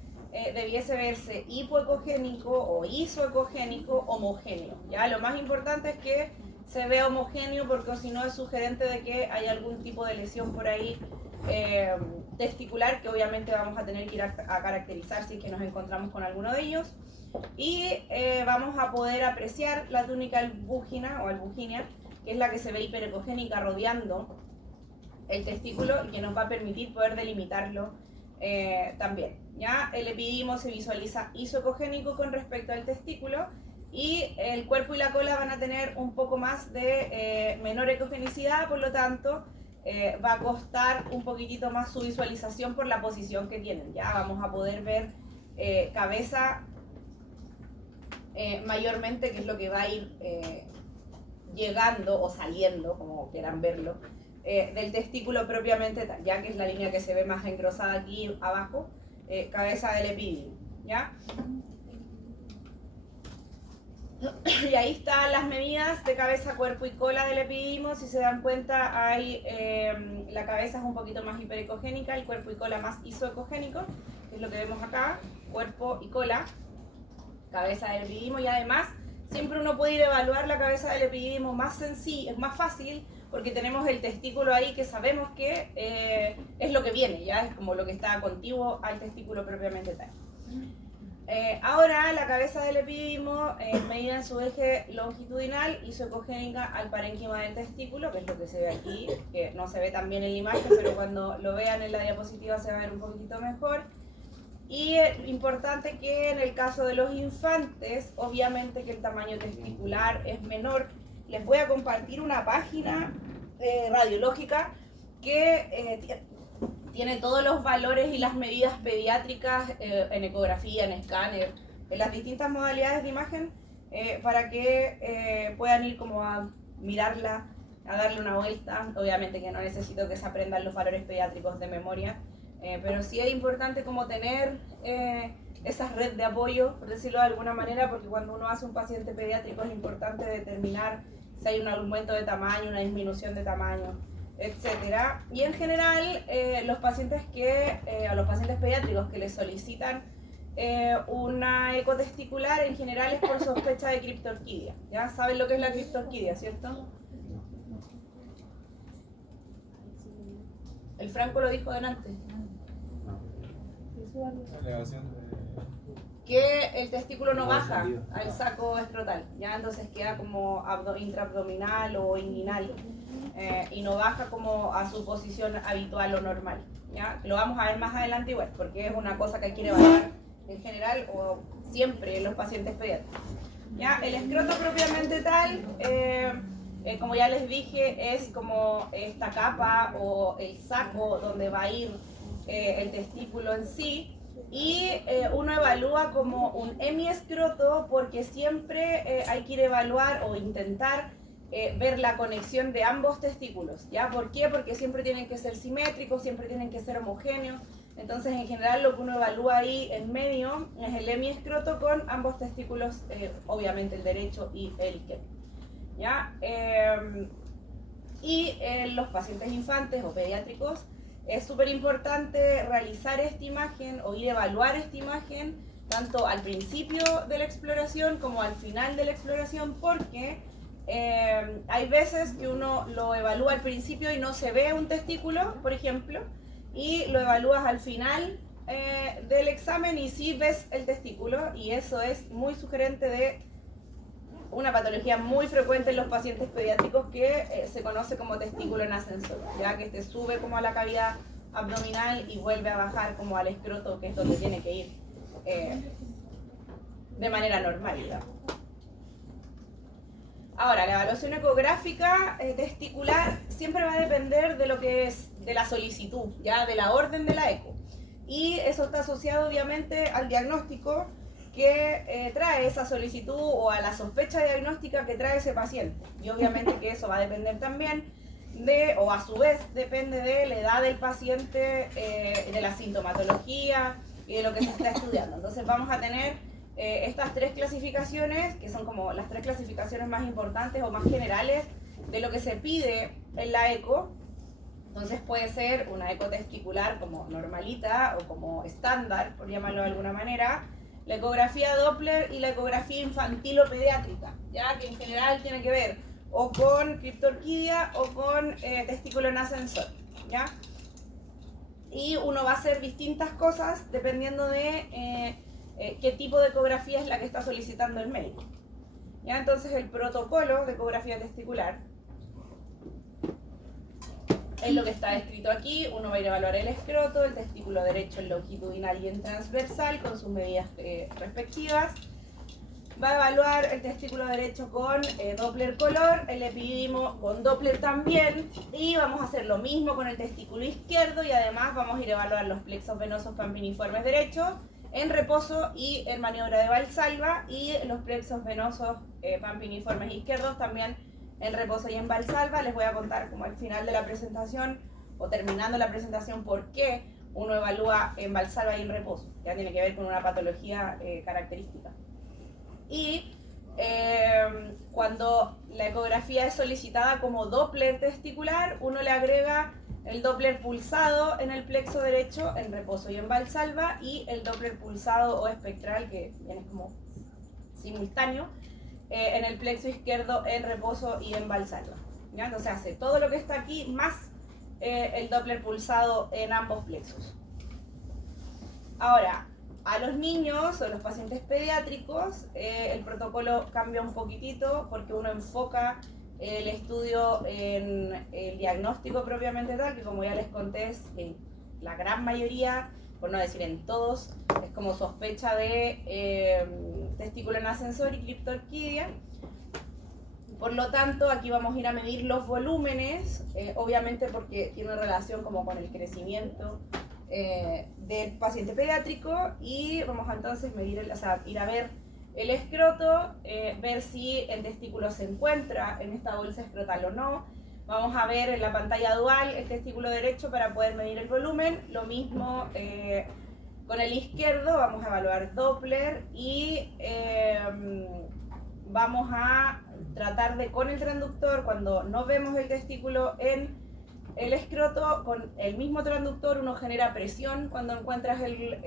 debiese verse hipoecogénico o isoecogénico homogéneo, ¿ya? Lo más importante es que se vea homogéneo porque si no es sugerente de que hay algún tipo de lesión por ahí testicular que obviamente vamos a tener que ir a caracterizar si es que nos encontramos con alguno de ellos y vamos a poder apreciar la túnica albúgina o albuginia, que es la que se ve hiperecogénica rodeando el testículo y que nos va a permitir poder delimitarlo también, ¿ya? El epidídimo se visualiza isoecogénico con respecto al testículo y el cuerpo y la cola van a tener un poco más de menor ecogenicidad, por lo tanto va a costar un poquitito más su visualización por la posición que tienen, ya vamos a poder ver cabeza mayormente, que es lo que va a ir llegando o saliendo, como quieran verlo, del testículo propiamente tal, ya que es la línea que se ve más engrosada aquí abajo, cabeza del epidídimo, ¿ya? Y ahí están las medidas de cabeza, cuerpo y cola del epidídimo. Si se dan cuenta, hay la cabeza es un poquito más hiperecogénica, el cuerpo y cola más isoecogénico, que es lo que vemos acá, cuerpo y cola, cabeza del epidídimo, y además siempre uno puede ir a evaluar la cabeza del epidídimo más sencillo, es más fácil, porque tenemos el testículo ahí que sabemos que es lo que viene, ya es como lo que está contiguo al testículo propiamente tal. Ahora la cabeza del epidídimo medida en su eje longitudinal isoecogénica al parénquima del testículo, que es lo que se ve aquí, que no se ve tan bien en la imagen, pero cuando lo vean en la diapositiva se va a ver un poquitito mejor. Y es importante que en el caso de los infantes, obviamente que el tamaño testicular es menor. Les voy a compartir una página radiológica que tiene todos los valores y las medidas pediátricas en ecografía, en escáner, en las distintas modalidades de imagen, para que puedan ir como a mirarla, a darle una vuelta. Obviamente que no necesito que se aprendan los valores pediátricos de memoria, pero sí es importante como tener esa red de apoyo, por decirlo de alguna manera, porque cuando uno hace un paciente pediátrico es importante determinar si hay un aumento de tamaño, una disminución de tamaño, etcétera. Y en general, los pacientes a los pacientes pediátricos que les solicitan una ecotesticular, en general es por sospecha de criptorquidia. ¿Ya? ¿Saben lo que es la criptorquidia, cierto? El Franco lo dijo delante. Que el testículo no baja al saco escrotal, ¿ya? Entonces queda como intraabdominal o inguinal y no baja como a su posición habitual o normal, ¿ya? Lo vamos a ver más adelante igual, porque es una cosa que hay que evaluar en general o siempre en los pacientes pediátricos, ¿ya? El escroto propiamente tal, como ya les dije, es como esta capa o el saco donde va a ir el testículo en sí. Y uno evalúa como un hemiescroto porque siempre hay que ir a evaluar o intentar ver la conexión de ambos testículos, ¿ya? ¿Por qué? Porque siempre tienen que ser simétricos, siempre tienen que ser homogéneos. Entonces, en general, lo que uno evalúa ahí en medio es el hemiescroto con ambos testículos, obviamente el derecho y el izquierdo. ¿Ya? Y en los pacientes infantes o pediátricos es súper importante realizar esta imagen o ir a evaluar esta imagen tanto al principio de la exploración como al final de la exploración, porque hay veces que uno lo evalúa al principio y no se ve un testículo, por ejemplo, y lo evalúas al final del examen y sí ves el testículo, y eso es muy sugerente de una patología muy frecuente en los pacientes pediátricos que se conoce como testículo en ascensor, ya que sube como a la cavidad abdominal y vuelve a bajar como al escroto, que es donde tiene que ir de manera normal, digamos. Ahora, la evaluación ecográfica testicular siempre va a depender de lo que es, de la solicitud, ya de la orden de la eco. Y eso está asociado obviamente al diagnóstico que trae esa solicitud o a la sospecha diagnóstica que trae ese paciente. Y obviamente que eso va a depender también de, o a su vez depende de la edad del paciente, de la sintomatología y de lo que se está estudiando. Entonces vamos a tener estas tres clasificaciones, que son como las tres clasificaciones más importantes o más generales de lo que se pide en la eco. Entonces puede ser una eco testicular como normalita o como estándar, por llamarlo de alguna manera, la ecografía Doppler y la ecografía infantil o pediátrica, ya que en general tiene que ver o con criptorquidia o con testículo en ascensor, ¿ya? Y uno va a hacer distintas cosas dependiendo de qué tipo de ecografía es la que está solicitando el médico. ¿Ya? Entonces el protocolo de ecografía testicular es lo que está descrito aquí. Uno va a ir a evaluar el escroto, el testículo derecho en longitudinal y en transversal con sus medidas respectivas. Va a evaluar el testículo derecho con Doppler color, el epididimo con Doppler también, y vamos a hacer lo mismo con el testículo izquierdo, y además vamos a ir a evaluar los plexos venosos pampiniformes derechos en reposo y en maniobra de Valsalva, y los plexos venosos pampiniformes izquierdos también en reposo y en Valsalva. Les voy a contar como al final de la presentación o terminando la presentación por qué uno evalúa en Valsalva y en reposo. Ya tiene que ver con una patología característica. Y cuando la ecografía es solicitada como Doppler testicular, uno le agrega el Doppler pulsado en el plexo derecho en reposo y en Valsalva, y el Doppler pulsado o espectral, que viene como simultáneo, en el plexo izquierdo en reposo y en Valsalva. ¿Ya? Entonces hace todo lo que está aquí más el Doppler pulsado en ambos plexos. Ahora, a los niños o los pacientes pediátricos, el protocolo cambia un poquitito porque uno enfoca el estudio en el diagnóstico propiamente tal, que como ya les conté es en la gran mayoría, por no decir en todos, es como sospecha de testículo en ascensor y criptorquidia. Por lo tanto, aquí vamos a ir a medir los volúmenes, obviamente porque tiene relación como con el crecimiento del paciente pediátrico, y vamos a entonces medir, ir a ver el escroto, ver si el testículo se encuentra en esta bolsa escrotal o no. Vamos a ver en la pantalla dual el testículo derecho para poder medir el volumen. Lo mismo con el izquierdo, vamos a evaluar Doppler y vamos a tratar de, con el transductor, cuando no vemos el testículo en el escroto, con el mismo transductor uno genera presión cuando encuentras el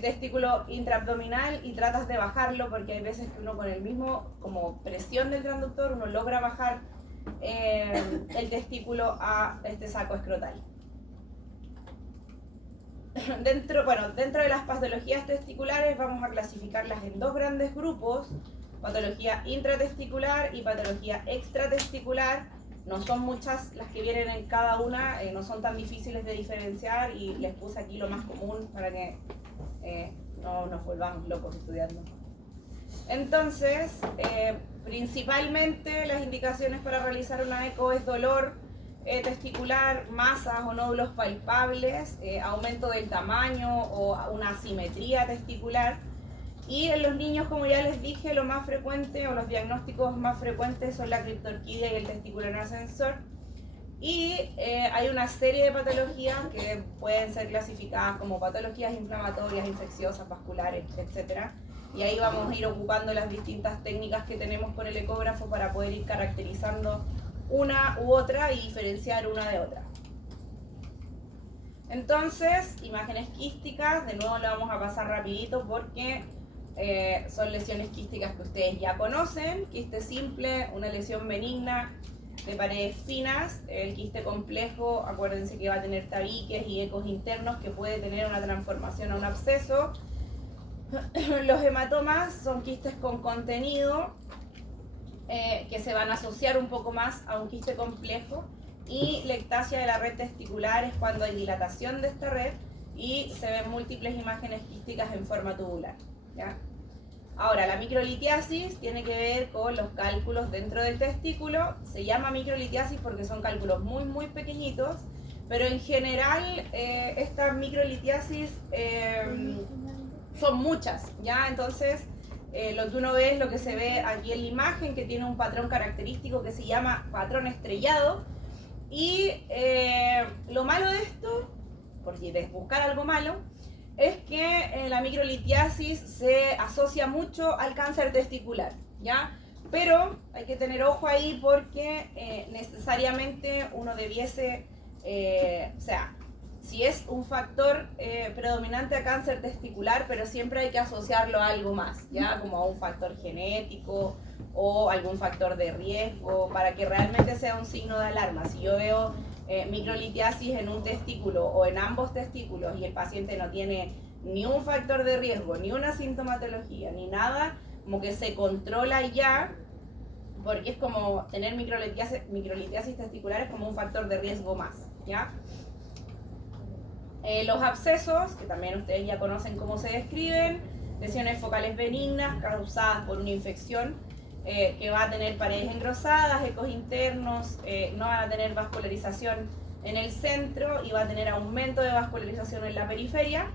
testículo intraabdominal y tratas de bajarlo, porque hay veces que uno con el mismo como presión del transductor uno logra bajar el testículo a este saco escrotal. Dentro de las patologías testiculares vamos a clasificarlas en dos grandes grupos: patología intratesticular y patología extratesticular. No son muchas las que vienen en cada una, no son tan difíciles de diferenciar, y les puse aquí lo más común para que no nos volvamos locos estudiando. Entonces, principalmente las indicaciones para realizar una eco es dolor testicular, masas o nódulos palpables, aumento del tamaño o una asimetría testicular. Y en los niños, como ya les dije, lo más frecuente o los diagnósticos más frecuentes son la criptorquidia y el testículo en ascensor. Y hay una serie de patologías que pueden ser clasificadas como patologías inflamatorias, infecciosas, vasculares, etc. Y ahí vamos a ir ocupando las distintas técnicas que tenemos con el ecógrafo para poder ir caracterizando una u otra y diferenciar una de otra. Entonces, imágenes quísticas, de nuevo lo vamos a pasar rapidito porque son lesiones quísticas que ustedes ya conocen. Quiste simple, una lesión benigna de paredes finas. El quiste complejo, acuérdense que va a tener tabiques y ecos internos que puede tener una transformación a un absceso. Los hematomas son quistes con contenido que se van a asociar un poco más a un quiste complejo. Y la ectasia de la red testicular es cuando hay dilatación de esta red y se ven múltiples imágenes quísticas en forma tubular, ¿ya? Ahora, la microlitiasis tiene que ver con los cálculos dentro del testículo. Se llama microlitiasis porque son cálculos muy, muy pequeñitos, pero en general estas microlitiasis son muchas, ¿ya? Entonces, lo que uno ve es lo que se ve aquí en la imagen, que tiene un patrón característico que se llama patrón estrellado. Y lo malo de esto, porque de buscar algo malo, es que la microlitiasis se asocia mucho al cáncer testicular, ¿ya? Pero hay que tener ojo ahí porque necesariamente uno debiese, o sea, si es un factor predominante a cáncer testicular, pero siempre hay que asociarlo a algo más, ¿ya? Como a un factor genético o algún factor de riesgo, para que realmente sea un signo de alarma. Si yo veo microlitiasis en un testículo o en ambos testículos y el paciente no tiene ni un factor de riesgo, ni una sintomatología, ni nada, como que se controla ya, porque es como tener microlitiasis testicular es como un factor de riesgo más, ¿ya? Los abscesos, que también ustedes ya conocen cómo se describen, lesiones focales benignas causadas por una infección que va a tener paredes engrosadas, ecos internos, no va a tener vascularización en el centro y va a tener aumento de vascularización en la periferia,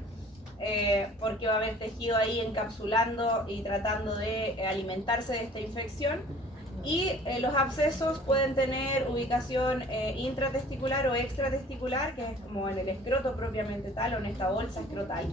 porque va a haber tejido ahí encapsulando y tratando de alimentarse de esta infección. Y los abscesos pueden tener ubicación intratesticular o extratesticular, que es como en el escroto propiamente tal, o en esta bolsa escrotal.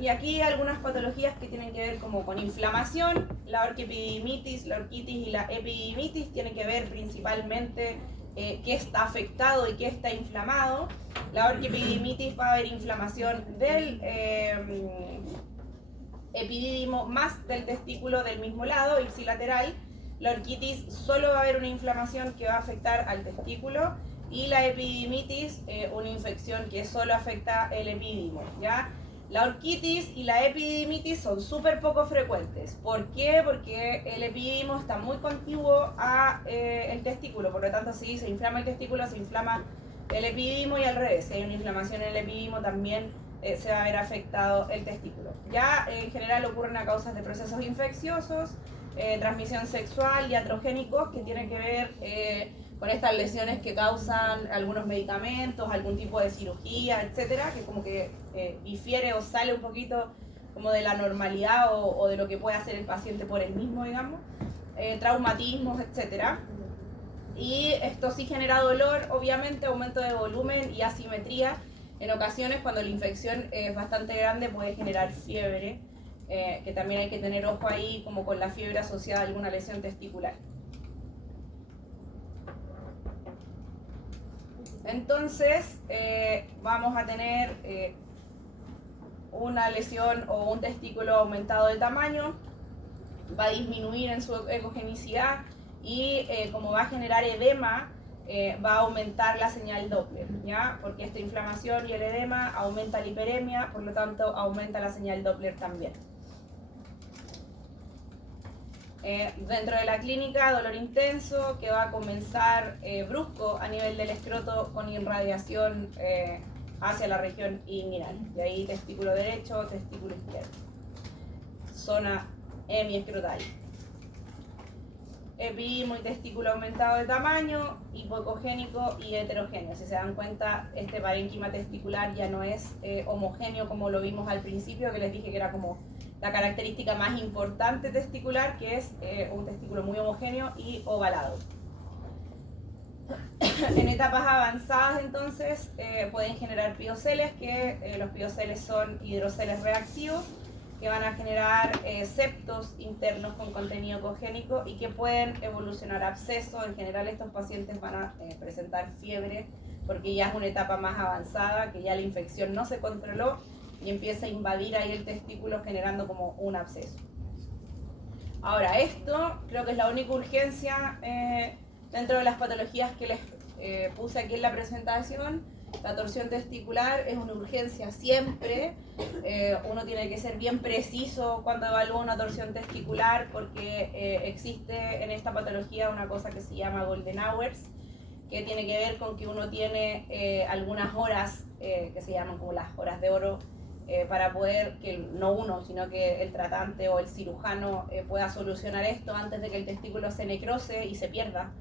Y aquí algunas patologías que tienen que ver como con inflamación. La orquiepididimitis, la orquitis y la epididimitis tienen que ver principalmente qué está afectado y qué está inflamado. La orquiepididimitis va a haber inflamación del epidídimo más del testículo del mismo lado, ipsilateral. La orquitis solo va a haber una inflamación que va a afectar al testículo, y la epididimitis una infección que solo afecta el epidídimo, ¿ya? La orquitis y la epididimitis son súper poco frecuentes. ¿Por qué? Porque el epidídimo está muy contiguo a el testículo, por lo tanto si se inflama el testículo, se inflama el epidídimo, y al revés, si hay una inflamación en el epidídimo también se va a ver afectado el testículo. Ya en general ocurren a causas de procesos infecciosos, transmisión sexual y iatrogénicos, que tienen que ver con estas lesiones que causan algunos medicamentos, algún tipo de cirugía, etcétera, que como que difiere o sale un poquito como de la normalidad o de lo que puede hacer el paciente por él mismo, digamos, traumatismos, etcétera. Y esto sí genera dolor, obviamente, aumento de volumen y asimetría. En ocasiones, cuando la infección es bastante grande, puede generar fiebre, que también hay que tener ojo ahí, como con la fiebre asociada a alguna lesión testicular. Entonces, vamos a tener una lesión o un testículo aumentado de tamaño, va a disminuir en su ecogenicidad y como va a generar edema, va a aumentar la señal Doppler, ¿ya? Porque esta inflamación y el edema aumenta la hiperemia, por lo tanto aumenta la señal Doppler también. Dentro de la clínica, dolor intenso que va a comenzar brusco a nivel del escroto con irradiación hacia la región inguinal. De ahí testículo derecho, testículo izquierdo. Zona hemiescrotal. Epidídimo y testículo aumentado de tamaño, hipocogénico y heterogéneo. Si se dan cuenta, este parénquima testicular ya no es homogéneo como lo vimos al principio, que les dije que era como la característica más importante testicular, que es un testículo muy homogéneo y ovalado. En etapas avanzadas, entonces, pueden generar pioceles, que los pioceles son hidroceles reactivos, que van a generar septos internos con contenido ecogénico y que pueden evolucionar a abscesos. En general, estos pacientes van a presentar fiebre porque ya es una etapa más avanzada, que ya la infección no se controló y empieza a invadir ahí el testículo generando como un absceso. Ahora, esto creo que es la única urgencia dentro de las patologías que les puse aquí en la presentación. La torsión testicular es una urgencia siempre. Uno tiene que ser bien preciso cuando evalúa una torsión testicular porque existe en esta patología una cosa que se llama golden hours, que tiene que ver con que uno tiene algunas horas que se llaman como las horas de oro para poder, que no uno, sino que el tratante o el cirujano pueda solucionar esto antes de que el testículo se necrose y se pierda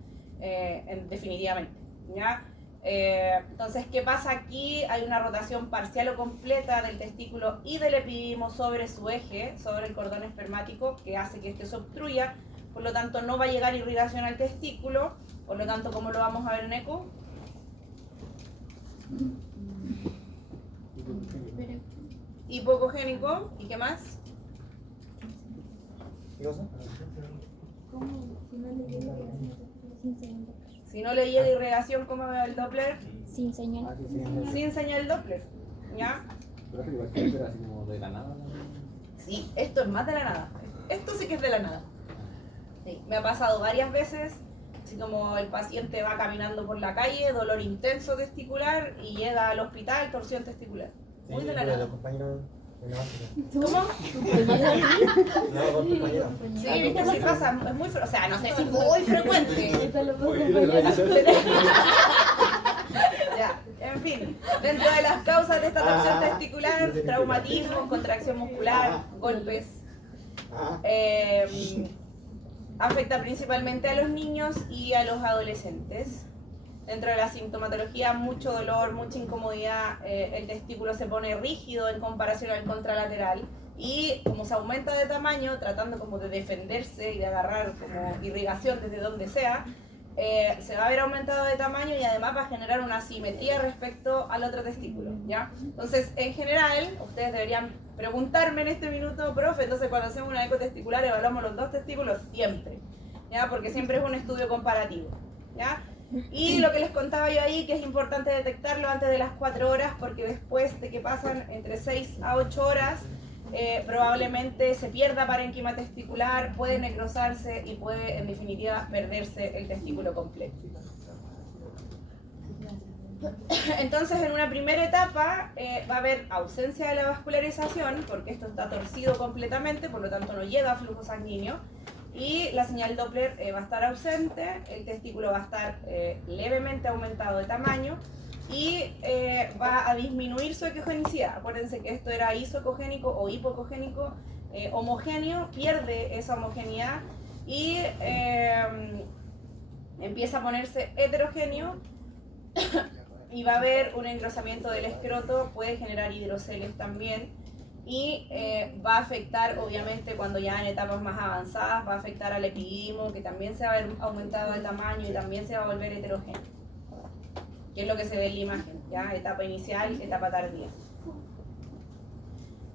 definitivamente, ¿ya? Entonces, ¿qué pasa aquí? Hay una rotación parcial o completa del testículo y del epididimo sobre su eje, sobre el cordón espermático, que hace que este se obstruya, por lo tanto no va a llegar irrigación al testículo, por lo tanto, ¿cómo lo vamos a ver en eco? Hipocogénico. ¿Y qué más? ¿Qué cosa? Si no le llega irrigación, ¿cómo Si no le llega irrigación, ¿cómo se llama? veo el Doppler? Sin señal. Sin señal Doppler, ¿ya? Pero es igual que era así como de la nada, ¿no? Sí, esto es más de la nada. Esto sí que es de la nada. Sí, me ha pasado varias veces, así como el paciente va caminando por la calle, dolor intenso testicular y llega al hospital, torsión testicular. Muy de la nada. Los compañeros de la básica. ¿Cómo? No, dos compañeros. Sí, viste, sí pasa, es muy, o sea, no sé si muy frecuente. Ya, en fin, dentro de las causas de esta torsión testicular, traumatismo, contracción muscular, golpes, afecta principalmente a los niños y a los adolescentes. Dentro de la sintomatología, mucho dolor, mucha incomodidad, el testículo se pone rígido en comparación al contralateral y como se aumenta de tamaño, tratando como de defenderse y de agarrar como irrigación desde donde sea, se va a ver aumentado de tamaño y además va a generar una asimetría respecto al otro testículo, ¿ya? Entonces, en general, ustedes deberían preguntarme en este minuto, profe, entonces cuando hacemos una eco testicular evaluamos los dos testículos siempre, ¿ya? Porque siempre es un estudio comparativo, ¿ya? Y lo que les contaba yo ahí, que es importante detectarlo antes de las 4 horas, porque después de que pasan entre 6 a 8 horas, probablemente se pierda parénquima testicular, puede necrosarse y puede en definitiva perderse el testículo completo. Entonces, en una primera etapa va a haber ausencia de la vascularización, porque esto está torcido completamente, por lo tanto no llega flujo sanguíneo, y la señal Doppler va a estar ausente, el testículo va a estar levemente aumentado de tamaño y va a disminuir su ecogenicidad. Acuérdense que esto era isocogénico o hipocogénico, homogéneo, pierde esa homogeneidad y empieza a ponerse heterogéneo y va a haber un engrosamiento del escroto, puede generar hidroceles también. Y va a afectar, obviamente, cuando ya en etapas más avanzadas, va a afectar al epididimo, que también se va a ver aumentado de tamaño y también se va a volver heterogéneo, que es lo que se ve en la imagen, ¿ya? Etapa inicial, etapa tardía.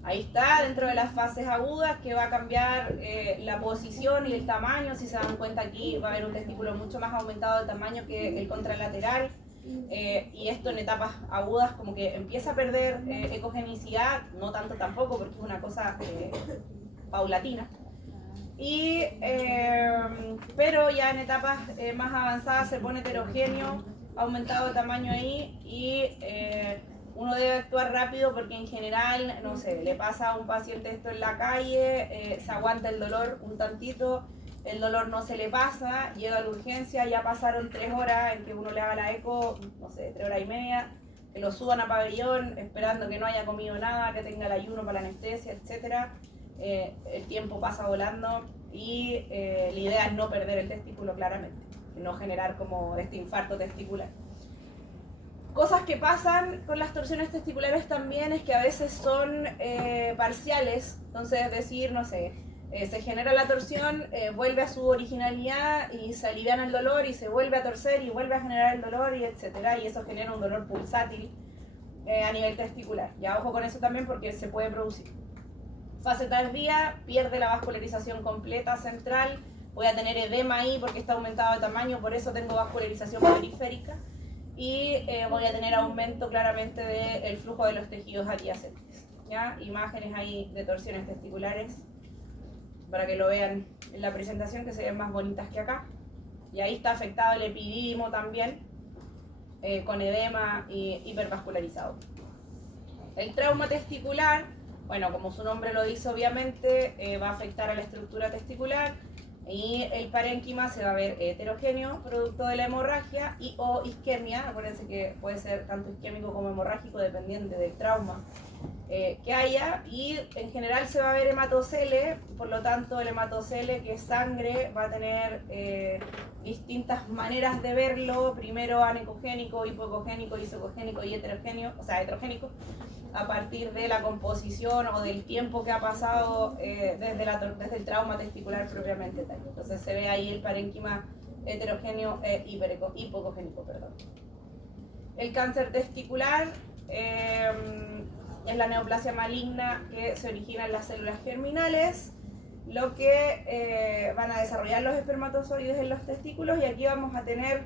Ahí está, dentro de las fases agudas, que va a cambiar la posición y el tamaño. Si se dan cuenta, aquí va a haber un testículo mucho más aumentado de tamaño que el contralateral. Y esto en etapas agudas como que empieza a perder ecogenicidad, no tanto tampoco porque es una cosa paulatina, pero ya en etapas más avanzadas se pone heterogéneo, aumentado de tamaño ahí y uno debe actuar rápido porque en general, no sé, le pasa a un paciente esto en la calle, se aguanta el dolor un tantito, el dolor no se le pasa, llega a la urgencia, ya pasaron 3 horas en que uno le haga la eco, no sé, 3 horas y media, que lo suban a pabellón esperando que no haya comido nada, que tenga el ayuno para la anestesia, etc. El tiempo pasa volando y la idea es no perder el testículo claramente, no generar como este infarto testicular. Cosas que pasan con las torsiones testiculares también es que a veces son parciales, entonces es decir, no sé, Se genera la torsión, vuelve a su originalidad y se aliviana el dolor y se vuelve a torcer y vuelve a generar el dolor y etcétera, y eso genera un dolor pulsátil a nivel testicular. Ya ojo con eso también porque se puede producir. Fase tardía, pierde la vascularización completa central, voy a tener edema ahí porque está aumentado de tamaño, por eso tengo vascularización periférica, y voy a tener aumento claramente del flujo de los tejidos adyacentes. ¿Ya? Imágenes ahí de torsiones testiculares para que lo vean en la presentación, que se ven más bonitas que acá. Y ahí está afectado el epidídimo también, con edema y hipervascularizado. El trauma testicular, bueno, como su nombre lo dice, obviamente va a afectar a la estructura testicular, y el parénquima se va a ver heterogéneo, producto de la hemorragia y o isquemia. Acuérdense que puede ser tanto isquémico como hemorrágico, dependiente del trauma que haya, y en general se va a ver hematocele. Por lo tanto, el hematocele, que es sangre, va a tener distintas maneras de verlo: primero anecogénico, hipocogénico, isocogénico y heterogéneo, o sea, heterogénico, a partir de la composición o del tiempo que ha pasado desde el trauma testicular propiamente tal. Entonces se ve ahí el parénquima heterogéneo hipocogénico. El cáncer testicular es la neoplasia maligna que se origina en las células germinales, lo que van a desarrollar los espermatozoides en los testículos, y aquí vamos a tener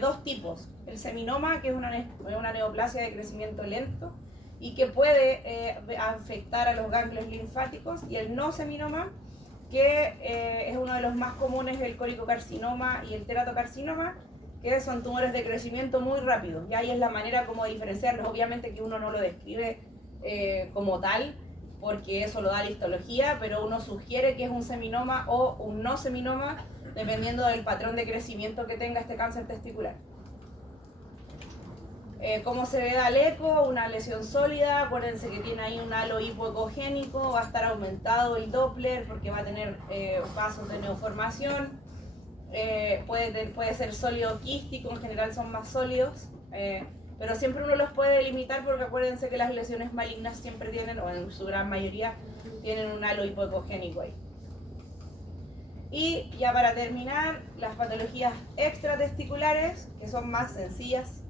dos tipos: el seminoma, que es una neoplasia de crecimiento lento y que puede afectar a los ganglios linfáticos, y el no seminoma, que es uno de los más comunes, el coricocarcinoma y el teratocarcinoma, que son tumores de crecimiento muy rápido. Y ahí es la manera como de diferenciarlos. Obviamente que uno no lo describe como tal, porque eso lo da la histología, pero uno sugiere que es un seminoma o un no seminoma, dependiendo del patrón de crecimiento que tenga este cáncer testicular. ¿Cómo se ve al eco? Una lesión sólida. Acuérdense que tiene ahí un halo hipoecogénico, va a estar aumentado el Doppler porque va a tener pasos de neoformación. Puede ser sólido quístico, en general son más sólidos, pero siempre uno los puede delimitar, porque acuérdense que las lesiones malignas siempre tienen, o en su gran mayoría, tienen un halo hipoecogénico ahí. Y ya para terminar, las patologías extratesticulares, que son más sencillas,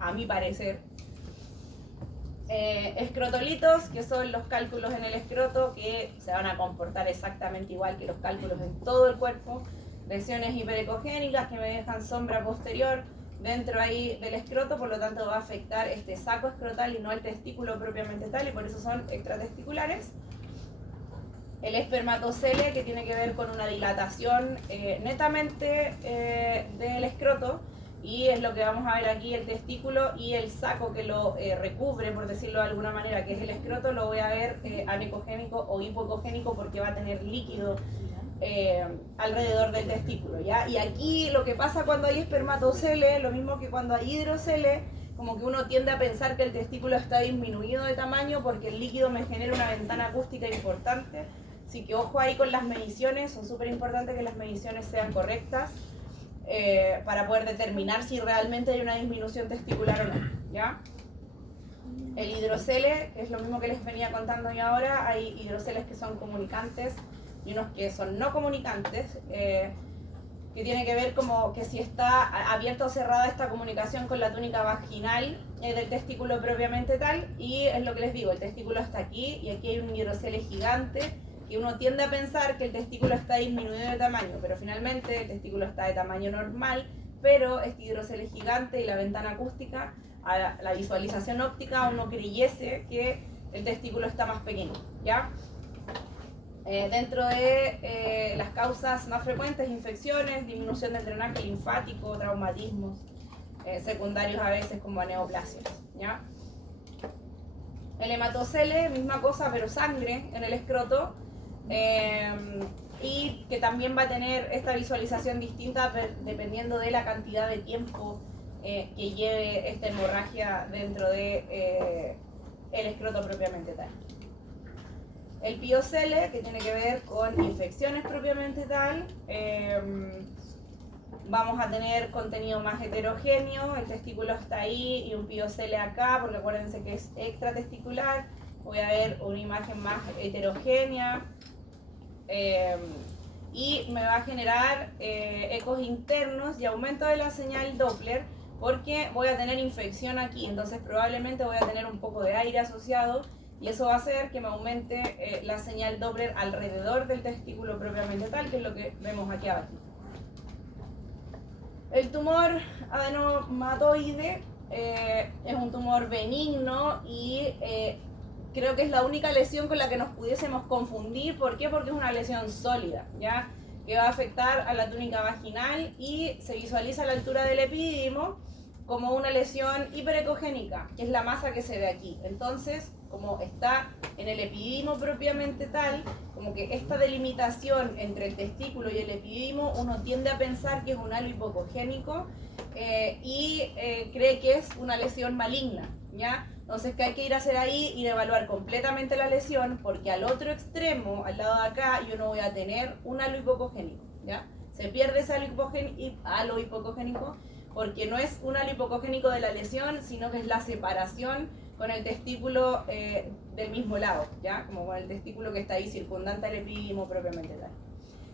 a mi parecer. Escrotolitos, que son los cálculos en el escroto, que se van a comportar exactamente igual que los cálculos en todo el cuerpo. Lesiones hiperecogénicas que me dejan sombra posterior dentro ahí del escroto, por lo tanto va a afectar este saco escrotal y no el testículo propiamente tal, y por eso son extratesticulares. El espermatocele, que tiene que ver con una dilatación netamente del escroto, y es lo que vamos a ver aquí: el testículo y el saco que lo recubre, por decirlo de alguna manera, que es el escroto, lo voy a ver anecogénico o hipocogénico, porque va a tener líquido alrededor del testículo, ¿ya? Y aquí lo que pasa cuando hay espermatocele, lo mismo que cuando hay hidrocele, como que uno tiende a pensar que el testículo está disminuido de tamaño porque el líquido me genera una ventana acústica importante. Así que ojo ahí con las mediciones, son súper importantes que las mediciones sean correctas para poder determinar si realmente hay una disminución testicular o no, ¿ya? El hidrocele, que es lo mismo que les venía contando yo ahora, hay hidroceles que son comunicantes y unos que son no comunicantes, que tiene que ver como que si está abierta o cerrada esta comunicación con la túnica vaginal del testículo propiamente tal, y es lo que les digo: el testículo está aquí y aquí hay un hidrocele gigante, que uno tiende a pensar que el testículo está disminuido de tamaño, pero finalmente el testículo está de tamaño normal, pero este hidrocele gigante y la ventana acústica, a la visualización óptica, uno creyese que el testículo está más pequeño, ¿ya? Dentro de las causas más frecuentes: infecciones, disminución del drenaje linfático, traumatismos secundarios a veces como neoplasias, ¿ya? El hematocele, misma cosa, pero sangre en el escroto, y que también va a tener esta visualización distinta dependiendo de la cantidad de tiempo que lleve esta hemorragia dentro de el escroto propiamente tal. El piocele, que tiene que ver con infecciones propiamente tal, vamos a tener contenido más heterogéneo, el testículo está ahí y un piocele acá, porque acuérdense que es extratesticular. Voy a ver una imagen más heterogénea. y me va a generar ecos internos y aumento de la señal Doppler porque voy a tener infección aquí, entonces probablemente voy a tener un poco de aire asociado y eso va a hacer que me aumente la señal Doppler alrededor del testículo propiamente tal, que es lo que vemos aquí abajo. El tumor adenomatoide es un tumor benigno y creo que es la única lesión con la que nos pudiésemos confundir. ¿Por qué? Porque es una lesión sólida, ¿ya? Que va a afectar a la túnica vaginal y se visualiza a la altura del epidídimo como una lesión hiperecogénica, que es la masa que se ve aquí. Entonces, como está en el epidídimo propiamente tal, como que esta delimitación entre el testículo y el epidídimo, uno tiende a pensar que es un halo hipocogénico y cree que es una lesión maligna, ¿ya? Entonces, ¿qué hay que ir a hacer ahí? Ir a evaluar completamente la lesión, porque al otro extremo, al lado de acá, yo no voy a tener un halo hipocogénico, ¿ya? Se pierde ese halo hipocogénico porque no es un halo hipocogénico de la lesión, sino que es la separación con el testículo del mismo lado, ¿ya? Como con el testículo que está ahí circundante al epidídimo propiamente tal.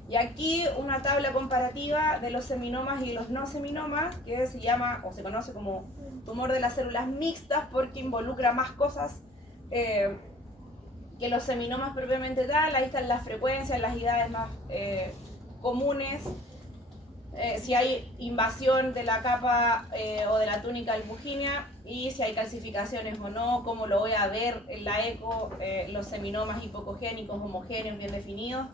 Y aquí una tabla comparativa de los seminomas y los no seminomas, que se llama, o se conoce como tumor de las células mixtas, porque involucra más cosas que los seminomas propiamente tal. Ahí están las frecuencias, las edades más comunes, si hay invasión de la capa o de la túnica albuginea y si hay calcificaciones o no, cómo lo voy a ver en la eco, los seminomas hipocogénicos, homogéneos, bien definidos.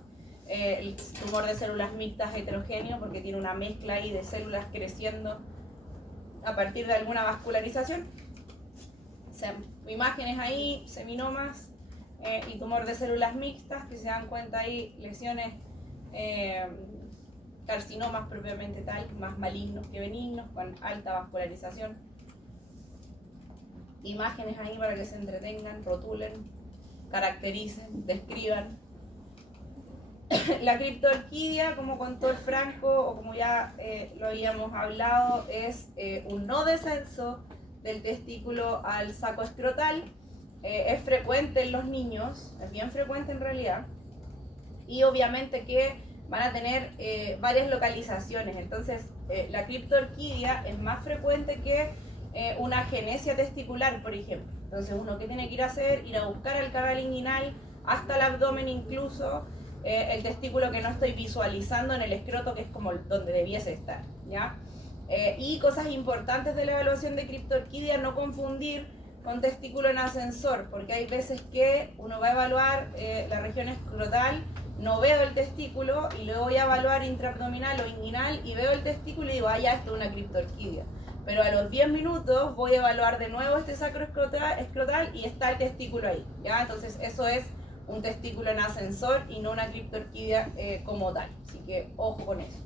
El tumor de células mixtas heterogéneo porque tiene una mezcla ahí de células creciendo a partir de alguna vascularización. Imágenes ahí, seminomas y tumor de células mixtas, que se dan cuenta ahí, lesiones, carcinomas propiamente tal, más malignos que benignos, con alta vascularización. Imágenes ahí para que se entretengan, rotulen, caractericen, describan. La criptorquidia, como contó el Franco, o como ya lo habíamos hablado, es un no descenso del testículo al saco escrotal. Es frecuente en los niños, es bien frecuente en realidad, y obviamente que van a tener varias localizaciones. Entonces, la criptorquidia es más frecuente que una agenesia testicular, por ejemplo. Entonces, uno que tiene que ir a hacer, ir a buscar el canal inguinal hasta el abdomen incluso, el testículo que no estoy visualizando en el escroto, que es como donde debiese estar, ¿ya? Y cosas importantes de la evaluación de criptorquidia, no confundir con testículo en ascensor, porque hay veces que uno va a evaluar la región escrotal, no veo el testículo y luego voy a evaluar intraabdominal o inguinal y veo el testículo y digo, ah, ya, esto es una criptorquidia. Pero a los 10 minutos voy a evaluar de nuevo este sacro escrotal y está el testículo ahí, ¿ya? Entonces eso es un testículo en ascensor y no una criptorquidia como tal. Así que ojo con eso.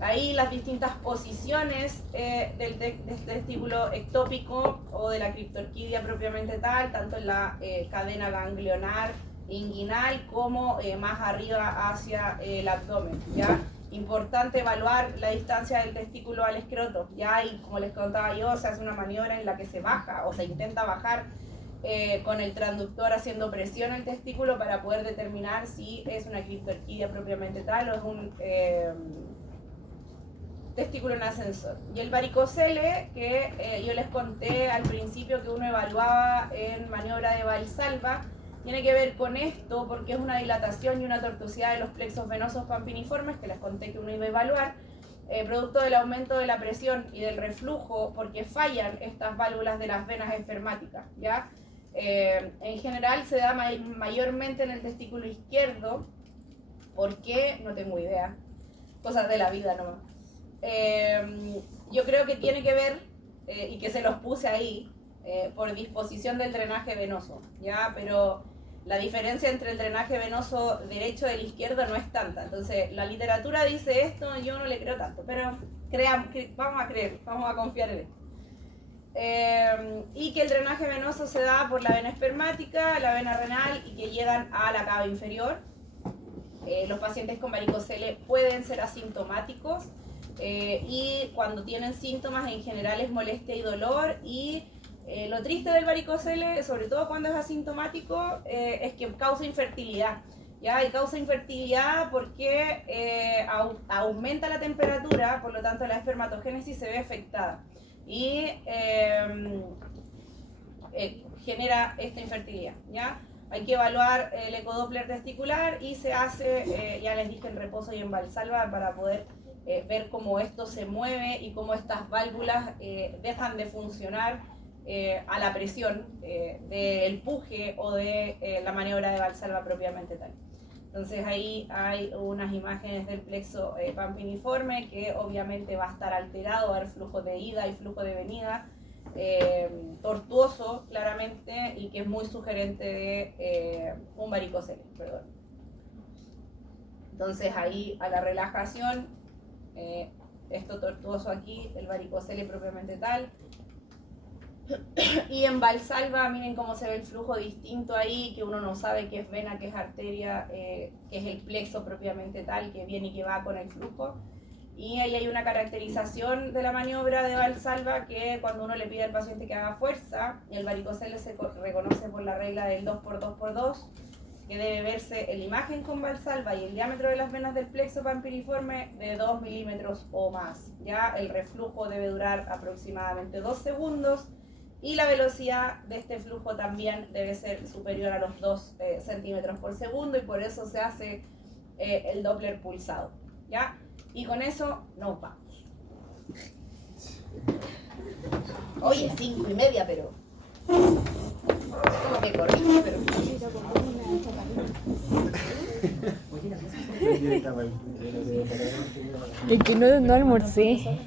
Ahí las distintas posiciones del testículo ectópico o de la criptorquidia propiamente tal, tanto en la cadena ganglionar inguinal como más arriba hacia el abdomen, ¿ya? Importante evaluar la distancia del testículo al escroto, ¿ya? Y como les contaba yo, se hace una maniobra en la que se baja o se intenta bajar con el transductor haciendo presión al testículo para poder determinar si es una criptorquidia propiamente tal o es un testículo en ascensor. Y el varicocele, que yo les conté al principio que uno evaluaba en maniobra de Valsalva, tiene que ver con esto porque es una dilatación y una tortuosidad de los plexos venosos pampiniformes, que les conté que uno iba a evaluar, producto del aumento de la presión y del reflujo, porque fallan estas válvulas de las venas espermáticas, ¿ya? En general se da mayormente en el testículo izquierdo. ¿Por qué? No tengo idea. Cosas de la vida nomás. Yo creo que tiene que ver, y que se los puse ahí, por disposición del drenaje venoso, ¿ya? Pero la diferencia entre el drenaje venoso derecho y el izquierdo no es tanta. Entonces, la literatura dice esto, yo no le creo tanto, pero vamos a creer, vamos a confiar en esto. Y que el drenaje venoso se da por la vena espermática, la vena renal y que llegan a la cava inferior. Los pacientes con varicocele pueden ser asintomáticos y cuando tienen síntomas en general es molestia y dolor, y lo triste del varicocele, sobre todo cuando es asintomático, es que causa infertilidad. ¿ya? Y causa infertilidad porque aumenta la temperatura, por lo tanto la espermatogénesis se ve afectada y genera esta infertilidad, ¿ya? Hay que evaluar el ecodoppler testicular y se hace, ya les dije, en reposo y en Valsalva para poder ver cómo esto se mueve y cómo estas válvulas dejan de funcionar a la presión del puje o de la maniobra de Valsalva propiamente tal. Entonces ahí hay unas imágenes del plexo pampiniforme que obviamente va a estar alterado, va a haber flujo de ida y flujo de venida, tortuoso claramente y que es muy sugerente de un varicocele, perdón. Entonces ahí a la relajación, esto tortuoso aquí, el varicocele propiamente tal. Y en Valsalva miren cómo se ve el flujo distinto ahí, que uno no sabe qué es vena, qué es arteria, que es el plexo propiamente tal, que viene y que va con el flujo. Y ahí hay una caracterización de la maniobra de Valsalva que cuando uno le pide al paciente que haga fuerza, el varicocele se reconoce por la regla del 2x2x2, que debe verse en la imagen con Valsalva y el diámetro de las venas del plexo pampiniforme de 2 milímetros o más. Ya el reflujo debe durar aproximadamente 2 segundos y la velocidad de este flujo también debe ser superior a los 2 centímetros por segundo y por eso se hace el Doppler pulsado, ¿ya? Y con eso nos vamos. Oye, 5:30, pero... como que corrí, pero... Es que no almorcé.